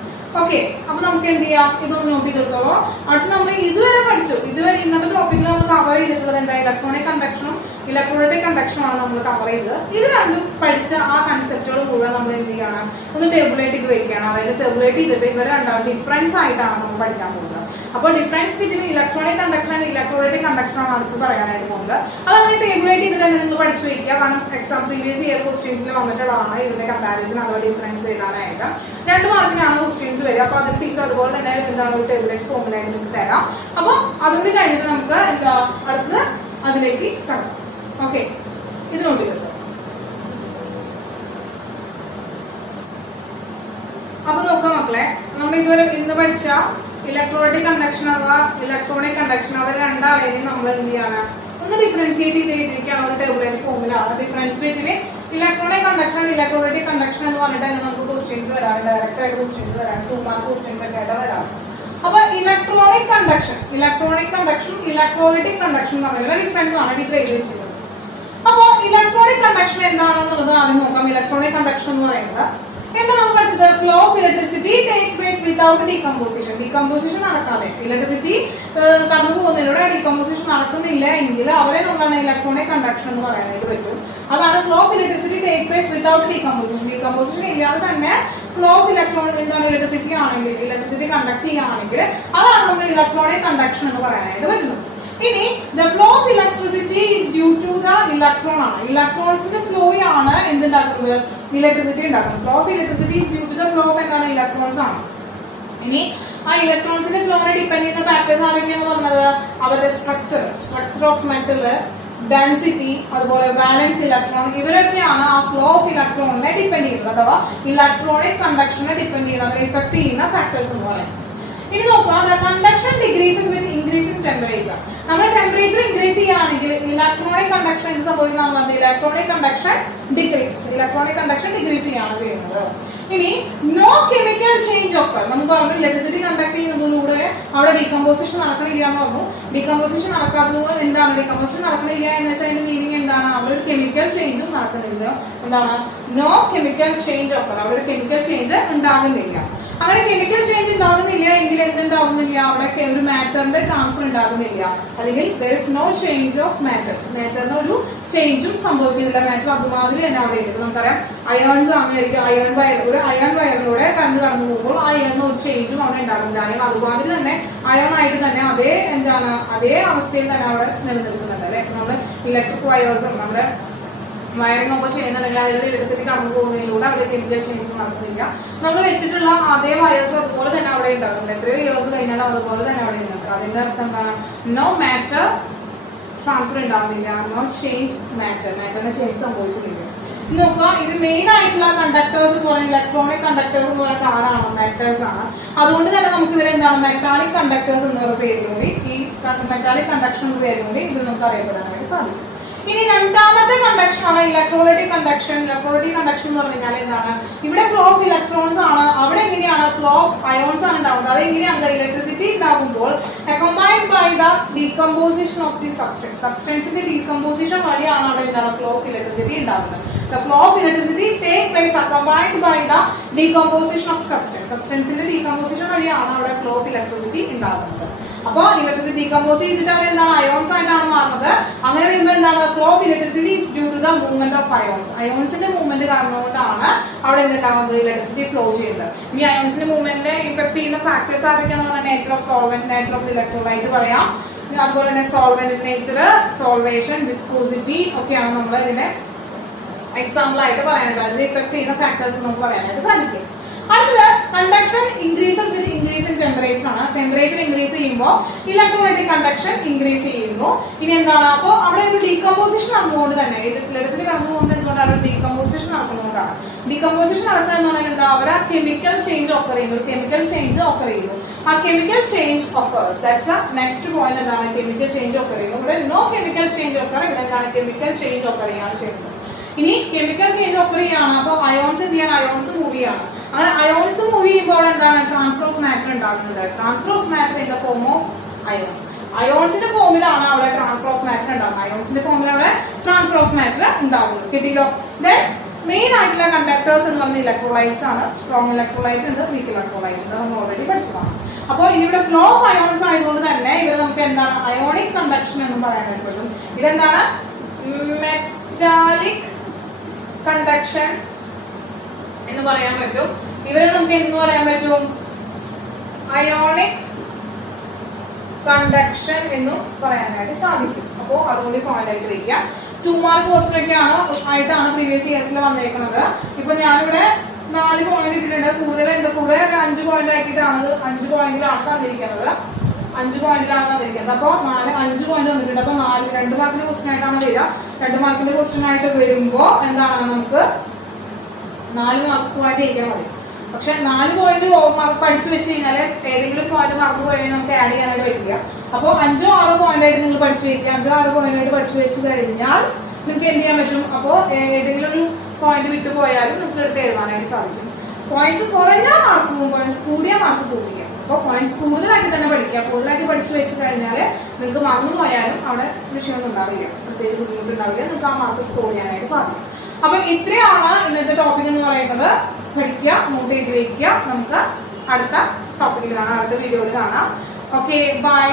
ഓക്കെ, അപ്പൊ നമുക്ക് എന്ത് ചെയ്യാം, ഇതൊന്ന് നോക്കി തീർത്തോളൂ. അടുത്ത് നമ്മൾ ഇതുവരെ പഠിച്ചു. ഇതുവരെ ഇന്നത്തെ ടോപ്പിക്കിൽ നമ്മൾ കവർ ചെയ്തിട്ടുള്ളത് എന്താ ഇലക്ട്രോണിക് കണ്ടക്ഷനും ഇലക്ട്രോണിക് കണ്ടക്ഷനും ആണ് നമ്മൾ കവർ ചെയ്തത്. ഇത് രണ്ടും പഠിച്ച ആ കൺസെപ്റ്റുകൾ മുഴുവൻ നമ്മൾ എന്ത് ചെയ്യണം, ഒന്ന് ടേബിളേറ്റ് ചെയ്ത് വെക്കുകയാണ്. അതായത് ടേബിളേറ്റ് ചെയ്തിട്ട് ഇവർ രണ്ടാമത് ഡിഫറൻസ് ആയിട്ടാണ് നമ്മൾ പഠിക്കാൻ പോകുന്നത്. അപ്പൊ difference between electronic conduction and electronic conduction ആണ് അടുത്ത് പറയാനായിട്ട് പോകുന്നത്. അതങ്ങനെ ടേബിളേറ്റ് ചെയ്തിട്ട് നിങ്ങൾ പഠിച്ചു വെക്കുക. കാരണം എക്സാം പ്രീവിയസ് ഇയർ ക്വസ്റ്റ്യൻസിൽ വന്നിട്ടുള്ളതാണ് ഇതിന്റെ കമ്പാരിസൺ അഥവാ ഡിഫറൻസ് എഴുതാനായിട്ട്. 2 മാർക്കിനാണ് ക്വസ്റ്റ്യൻസ് വരിക. അപ്പൊ അതിന് ടീച്ചർ അതുപോലെ തന്നെ എന്താണ് ഒരു ടേബിളേറ്റ് ഫോമിലായിട്ട് നിങ്ങൾക്ക് തരാം. അപ്പൊ അതുകൊണ്ട് കഴിഞ്ഞിട്ട് നമുക്ക് എന്താ അടുത്ത് അതിലേക്ക് കടക്കാം. ഓക്കെ, ഇത് നോക്കിയിട്ട് അപ്പൊ നോക്കാം മക്കളെ, നമ്മൾ ഇതുവരെ ഇന്ന് പഠിച്ച ഇലക്ട്രോണിക് കണ്ടക്ഷൻ അഥവാ ഇലക്ട്രോണിക് കണ്ടക്ഷൻ അവർ രണ്ടാളെയും നമ്മൾ എന്ത് ചെയ്യാണ് ഒന്ന് ഡിഫറൻഷിയേറ്റ് ചെയ്തിരിക്കുകയാണ്. ഒരു ടേബിളേറ്റ് ഫോമിലാണ് difference between electronic conduction electronic conduction എന്ന് പറഞ്ഞിട്ട് തന്നെ നമുക്ക് ക്വസ്റ്റ്യൻസ് വരാം. ഡയറക്റ്റ് ആയിട്ട് ക്വസ്റ്റ്യൻസ് വരാം. 2 മാർക്ക് ക്വസ്റ്റ്യൻസ് ഒക്കെ ആയിട്ട് വരാം. അപ്പൊ ഇലക്ട്രോണിക് കണ്ടക്ഷൻ ഇലക്ട്രോളിറ്റിക് കണ്ടക്ഷൻ തമ്മിലുള്ള ഡിഫറൻസ് ആണ് ടീച്ചർ എഴുതി വെച്ചിട്ടുള്ളത്. അപ്പൊ ഇലക്ട്രോണിക് കണ്ടക്ഷൻ എന്താണെന്നുള്ളത് ആദ്യം നോക്കാം. ഇലക്ട്രോണിക് കണ്ടക്ഷൻ എന്ന് പറയുന്നത് എന്താ നമ്മൾ പഠിച്ചത്? Flow of electricity take place without decomposition നടക്കാതെ ഇലക്ട്രിസിറ്റി കടന്നു പോകുന്നതിലൂടെ ഡീകമ്പോസിഷൻ നടക്കുന്നില്ല എങ്കിൽ അവരെ നമ്മളാണ് ഇലക്ട്രോണിക് കണ്ടക്ഷൻ എന്ന് പറയാനായിട്ട് പറ്റും. അതാണ് flow of electricity take place without decomposition ഇല്ലാതെ തന്നെ ഫ്ലോ ഓഫ് എന്താണ് ഇലക്ട്രിസിറ്റി കണ്ടക്ട് ചെയ്യുകയാണെങ്കിൽ അതാണ് നമ്മൾ ഇലക്ട്രോണിക് കണ്ടക്ഷൻ എന്ന് പറയാനായിട്ട് പറ്റുന്നത്. ഇനി the flow of electricity is due to the electron ആണ്. ഇലക്ട്രോൺസിന്റെ ഫ്ലോയാണ് എന്തുണ്ടാക്കുന്നത്? ഇലക്ട്രിസിറ്റി ഉണ്ടാക്കുന്നത്. Flow of electricity is due to the flow of എന്താണ് ഇലക്ട്രോൺസ് ആണ്. ഇനി ആ ഇലക്ട്രോൺസിന്റെ ഫ്ലോനെ ഡിപ്പെൻഡ് ചെയ്യുന്ന ഫാക്ടേഴ്സ് ആരൊക്കെയാണ് പറഞ്ഞത്? അവരുടെ സ്ട്രക്ചർ ഓഫ് മെറ്റല്, ഡെൻസിറ്റി, അതുപോലെ വാലൻസ് ഇലക്ട്രോൺ, ഇവരൊക്കെയാണ് ആ ഫ്ലോ ഓഫ് ഇലക്ട്രോണിനെ ഡിപ്പെൻഡ് ചെയ്യുന്നത് അഥവാ ഇലക്ട്രോണിക് കണ്ടക്ഷനെ ഡിപ്പെൻഡ് ചെയ്യുന്നത്, ഇഫക്ട് ചെയ്യുന്ന ഫാക്ടേഴ്സ് എന്ന് പറയുന്നത്. ഇനി നോക്കാം, conduction decreases with increase in temperature. നമ്മൾ ടെമ്പറേച്ചർ ഇൻക്രീസ് ചെയ്യുകയാണെങ്കിൽ ഇലക്ട്രോണിക് കണ്ടക്ഷൻ എന്ത് സംഭവിക്കുന്നതാണ്? ഇലക്ട്രോണിക് കണ്ടക്ഷൻ ഡിക്രീസ് ചെയ്യാണ് ചെയ്യുന്നത്. ഇനി നോ കെമിക്കൽ ചേഞ്ച് ഒക്കെ നമുക്ക് പറഞ്ഞു. ഇലക്ട്രിസിറ്റി കണ്ടക്ട് ചെയ്യുന്നതിലൂടെ അവിടെ ഡീകമ്പോസിഷൻ നടക്കണില്ല എന്ന് പറഞ്ഞു. ഡീകമ്പോസിഷൻ നടക്കാത്തതുകൊണ്ട് എന്താണ് ഡീകമ്പോസിഷൻ നടക്കണില്ല എന്ന് വെച്ചാൽ അതിന്റെ മീനിങ് എന്താണ്? അവിടെ ഒരു കെമിക്കൽ ചേഞ്ചും നടക്കുന്നില്ല. എന്താണ്? നോ കെമിക്കൽ ചേഞ്ച് ഒക്കെ അവിടെ ഒരു കെമിക്കൽ ചേഞ്ച് ഉണ്ടാകുന്നില്ല. അങ്ങനെ കെമിക്കൽ ചേഞ്ച് ഉണ്ടാകുന്നില്ല എങ്കിൽ എന്തുണ്ടാവുന്നില്ല? അവിടെ ഒരു മാറ്ററിന്റെ ട്രാൻസ്ഫർ ഉണ്ടാകുന്നില്ല. അല്ലെങ്കിൽ there is no change of matter. മാറ്ററിന് ഒരു ചേഞ്ചും സംഭവിക്കുന്നില്ല. മാറ്റർ അതുമാതിരി തന്നെ അവിടെ ഇരിക്കും. നമുക്കറിയാം അയോൺസ് അങ്ങനെയായിരിക്കും. ഒരു അയൺ വയറിലൂടെ കടന്നു പോകുമ്പോൾ ആ അയണിന് ഒരു ചേഞ്ചും അവിടെ ഉണ്ടാകുന്നില്ല. അയൺ അതുമാതിരി തന്നെ അയൺ ആയിട്ട് തന്നെ അതേ അവസ്ഥയിൽ തന്നെ അവിടെ നിലനിൽക്കുന്നുണ്ട് അല്ലെ. നമ്മൾ ഇലക്ട്രിക് വയേഴ്സും നമ്മുടെ വയറിംഗ് ഒക്കെ ചെയ്യുന്നുണ്ടെങ്കിൽ അതിന്റെ ഇലക്ട്രിസിറ്റി കടന്നു പോകുന്നതിലൂടെ അവിടെ കെമിക്കൽ ചേഞ്ച് നടക്കുന്നില്ല. നമ്മൾ വെച്ചിട്ടുള്ള അതേ വയേഴ്സ് അതുപോലെ തന്നെ അവിടെ ഉണ്ടാകുന്നുണ്ട്. എത്രയോ ഇയേഴ്സ് കഴിഞ്ഞാലും അതുപോലെ തന്നെ അവിടെ ഉണ്ടാകും. അതിന്റെ അർത്ഥം എന്താണ്? നോ മാറ്റർ ട്രാൻസ്ഫർ ഉണ്ടാകുന്നില്ല. നോ ചേഞ്ച് മാറ്ററിന് ചേഞ്ച് സംഭവിക്കുന്നില്ല. നോക്കുക, ഇത് മെയിൻ ആയിട്ടുള്ള കണ്ടക്ടേഴ്സ് എന്ന് പറയുന്നത് ഇലക്ട്രോണിക് കണ്ടക്ടേഴ്സ് എന്ന് പറയുന്നത് ആരാണ്? മെറ്റൽസ് ആണ്. അതുകൊണ്ട് തന്നെ നമുക്ക് ഇവരെ എന്താണ് മെറ്റാലിക് കണ്ടക്ടേഴ്സ് എന്നൊരു പേര് കൂടി, ഈ മെറ്റാലിക് കണ്ടക്ഷൻ എന്ന പേര് കൂടി ഇത് നമുക്ക് അറിയപ്പെടാനായിട്ട് സാധിക്കും. ഇനി രണ്ടാമത്തെ കണ്ടക്ഷൻ ആണ് ഇലക്ട്രോലൈറ്റിക് കണ്ടക്ഷൻ. ഇലക്ട്രോലൈറ്റിക് കണ്ടക്ഷൻ എന്ന് പറഞ്ഞു കഴിഞ്ഞാൽ എന്താണ്? ഇവിടെ ഫ്ലോ ഓഫ് ഇലക്ട്രോൺസ് ആണ്, അവിടെ എങ്ങനെയാണ് ഫ്ലോ ഓഫ് അയോൺസ് ആണ് ഉണ്ടാവുന്നത്. അത് എങ്ങനെയാണ്? ഇലക്ട്രിസിറ്റി ഉണ്ടാകുമ്പോൾ accompanied by the decomposition of the substance. സബ്സ്റ്റൻസിന്റെ ഡീകമ്പോസിഷൻ വഴിയാണ് അവിടെ എന്താണ് ഫ്ലോ ഓഫ് ഇലക്ട്രിസിറ്റി ഉണ്ടാകുന്നത്. The flow of electricity take place accompanied by the decomposition of substance. സബ്സ്റ്റൻസിന്റെ ഡീകമ്പോസിഷൻ വഴിയാണ് അവിടെ ഫ്ലോ ഓഫ് ഇലക്ട്രിസിറ്റി ഉണ്ടാകുന്നത്. അപ്പൊ ഇലക്ട്രിസിറ്റി ഡീകമ്പോസ് ചെയ്തിട്ട് അവർ എന്താണ് അയോൺസ് ആയിട്ടാണ് മാറുന്നത്. അങ്ങനെ വരുമ്പോൾ എന്താണ് flow of electricity due to the movement of ions. അയോൺസിന്റെ മൂവ്മെന്റ് കാരണം കൊണ്ടാണ് അവിടെ എന്തുണ്ടാകുന്നത് ഇലക്ട്രിസിറ്റി ഫ്ലോ ചെയ്യുന്നത്. ഇനി അയോൺസിന്റെ മൂവ്മെന്റിനെ ഇഫക്ട് ചെയ്യുന്ന ഫാക്ടേഴ്സ് ആരൊക്കെയാണ്? Nature of solvent, nature of electrolyte പറയാം. അതുപോലെ തന്നെ സോൾവെന്റ് നേച്ചർ, സോൾവേഷൻ, വിസ്കോസിറ്റി ഒക്കെയാണ് നമ്മൾ ഇതിനെ എക്സാമ്പിൾ ആയിട്ട് പറയാനായിട്ട് അതിൽ ഇഫക്ട് ചെയ്യുന്ന ഫാക്ടേഴ്സ് നമുക്ക് പറയാനായിട്ട് സാധിക്കും. അടുത്തത് conduction increases with increase in temperature ആണ്. ടെമ്പറേച്ചർ ഇൻക്രീസ് ചെയ്യുമ്പോൾ ഇലക്ട്രോലൈറ്റിക് കണ്ടക്ഷൻ ഇൻക്രീസ് ചെയ്യുന്നു. ഇനി എന്താണ്? അപ്പോ അവിടെ ഒരു ഡീകമ്പോസിഷൻ നടന്നുകൊണ്ട് തന്നെ ഇലക്ട്രിസിറ്റി കടന്നുകൊണ്ട് എന്തുകൊണ്ടാണ് ഒരു ഡീകമ്പോസിഷൻ നടക്കുന്നതുകൊണ്ടാണ്. ഡീകമ്പോസിഷൻ നടത്തുക എന്ന് പറഞ്ഞാൽ എന്താ? അവർ കെമിക്കൽ ചേഞ്ച് ഓക്കർ ചെയ്യുന്നു. കെമിക്കൽ ചേഞ്ച് ഓക്കർ ചെയ്യുന്നു. ആ chemical change occurs. That's the next point. എന്താണ്? കെമിക്കൽ ചേഞ്ച് ഓക്കർ ചെയ്യുന്നു. ഇവിടെ നോ കെമിക്കൽ ചേഞ്ച് ഓക്കർ, ഇവിടെ എന്താണ്? കെമിക്കൽ ചേഞ്ച് ഓക്കർ ചെയ്യാണ് ചെയ്യുന്നത്. ഇനി കെമിക്കൽ ചേഞ്ച് ഓക്കർ ചെയ്യാണ്. അപ്പൊ അയോൺസ് എന്ത് ചെയ്യാണ്? അയോൺസ് മൂവ് ചെയ്യാണ്. അങ്ങനെ അയോൺസ് മൂവ് ചെയ്യുമ്പോൾ എന്താണ്? ട്രാൻസ്ഫർ ഓഫ് മാറ്റർ ഉണ്ടാകുന്നത്. Transfer of matter in the form of ions. അയോൺസിന്റെ ഫോമിലാണ് അവിടെ ട്രാൻസ്ഫർ ഓഫ് മാറ്റർ ഉണ്ടാകുന്നത്. അയോൺസിന്റെ ഫോമിൽ അവിടെ ട്രാൻസ്ഫർ ഓഫ് മാറ്റർ ഉണ്ടാകുന്നത്. കിട്ടിയല്ലോ? ദെൻ മെയിൻ ആയിട്ടുള്ള കണ്ടക്ടേഴ്സ് എന്ന് പറഞ്ഞ ഇലക്ട്രോലൈറ്റ്സ് ആണ്. സ്ട്രോങ് ഇലക്ട്രോലൈറ്റ് ഉണ്ട്, വീക്ക് ഇലക്ട്രോലൈറ്റ് ഉണ്ട്. നമ്മൾ ഓൾറെഡി പഠിച്ചതാണ്. അപ്പോൾ ഇവിടെ ഫ്ലോ ഓഫ് അയോൺസ് ആയതുകൊണ്ട് തന്നെ ഇവിടെ നമുക്ക് എന്താണ്? അയോണിക് കണ്ടക്ഷൻ എന്ന് പറയാനായിട്ട് പറ്റും. ഇതെന്താണ്? മെറ്റാലിക് കണ്ടക്ഷൻ എന്ന് പറയാൻ പറ്റും. ഇവരെ നമുക്ക് എന്ത് പറയാൻ പറ്റും? അയോണിക് കണ്ടക്ഷൻ എന്നും പറയാനായിട്ട് സാധിക്കും. അപ്പോ അതുകൊണ്ട് പോയിന്റ് ആയിട്ട് വയ്ക്കുക. 2 മാർക്ക് ക്വസ്റ്റ്യൻ ഒക്കെയാണ് ആയിട്ടാണ് പ്രീവിയസ് ഇയേഴ്സിൽ വന്നേക്കുന്നത്. ഇപ്പൊ ഞാനിവിടെ 4 പോയിന്റ് ഇട്ടിട്ടുണ്ട്. കൂടുതൽ എന്റെ കൂടെ 5 പോയിന്റ് ആക്കിയിട്ടാണ് 5 പോയിന്റിലാണ് തന്നിരിക്കുന്നത്. 5 പോയിന്റിലാണ് തന്നിരിക്കുന്നത്. അപ്പൊ 5 പോയിന്റ് തന്നിട്ടുണ്ട്. അപ്പൊ 2 മാർക്കിന്റെ ക്വസ്റ്റ്യൻ ആയിട്ടാണ് വരിക. 2 മാർക്കിന്റെ ക്വസ്റ്റ്യൻ ആയിട്ട് വരുമ്പോ എന്താണ്? നമുക്ക് 4 മാർക്ക് പോയിന്റ് ചെയ്യിക്കാൻ മതി. പക്ഷെ 4 പോയിന്റ് പഠിച്ചു വെച്ച് കഴിഞ്ഞാൽ ഏതെങ്കിലും പോയിന്റ് മാർക്ക് പോയാൽ നമുക്ക് ആഡ് ചെയ്യാനായിട്ട് പറ്റില്ല. അപ്പൊ 5 6 പോയിന്റ് ആയിട്ട് നിങ്ങൾ പഠിച്ചു വയ്ക്കുക. 5 6 പോയിന്റ് ആയിട്ട് പഠിച്ചു വെച്ച് കഴിഞ്ഞാൽ നിങ്ങൾക്ക് എന്ത് ചെയ്യാൻ പറ്റും? അപ്പോ ഏതെങ്കിലും ഒരു പോയിന്റ് വിട്ടു പോയാലും നിങ്ങൾക്ക് എടുത്ത് എഴുതാനായിട്ട് സാധിക്കും. പോയിന്റ്സ് കുറഞ്ഞ മാർക്ക് പോകും, പോയിന്റ്സ് കൂടിയ മാർക്ക് പോകില്ല. അപ്പൊ പോയിന്റ്സ് കൂടുതലാക്കി തന്നെ പഠിക്കുക. കൂടുതലാക്കി പഠിച്ചു വെച്ച് കഴിഞ്ഞാൽ നിങ്ങൾക്ക് മറന്നു പോയാലും അവിടെ വിഷയമൊന്നും ഉണ്ടാവില്ല, പ്രത്യേകിച്ച് ബുദ്ധിമുട്ടുണ്ടാവില്ല. നിങ്ങൾക്ക് ആ മാർക്ക് സ്കോർ ചെയ്യാനായിട്ട് സാധിക്കും. അപ്പൊ ഇത്രയാണ് ഇന്നത്തെ ടോപ്പിക് എന്ന് പറയുന്നത്. പഠിക്കുക, നോട്ട് ചെയ്ത് വയ്ക്കുക. നമുക്ക് അടുത്ത ടോപ്പിക്കിൽ കാണാം, അടുത്ത വീഡിയോയിൽ കാണാം. Okay, by.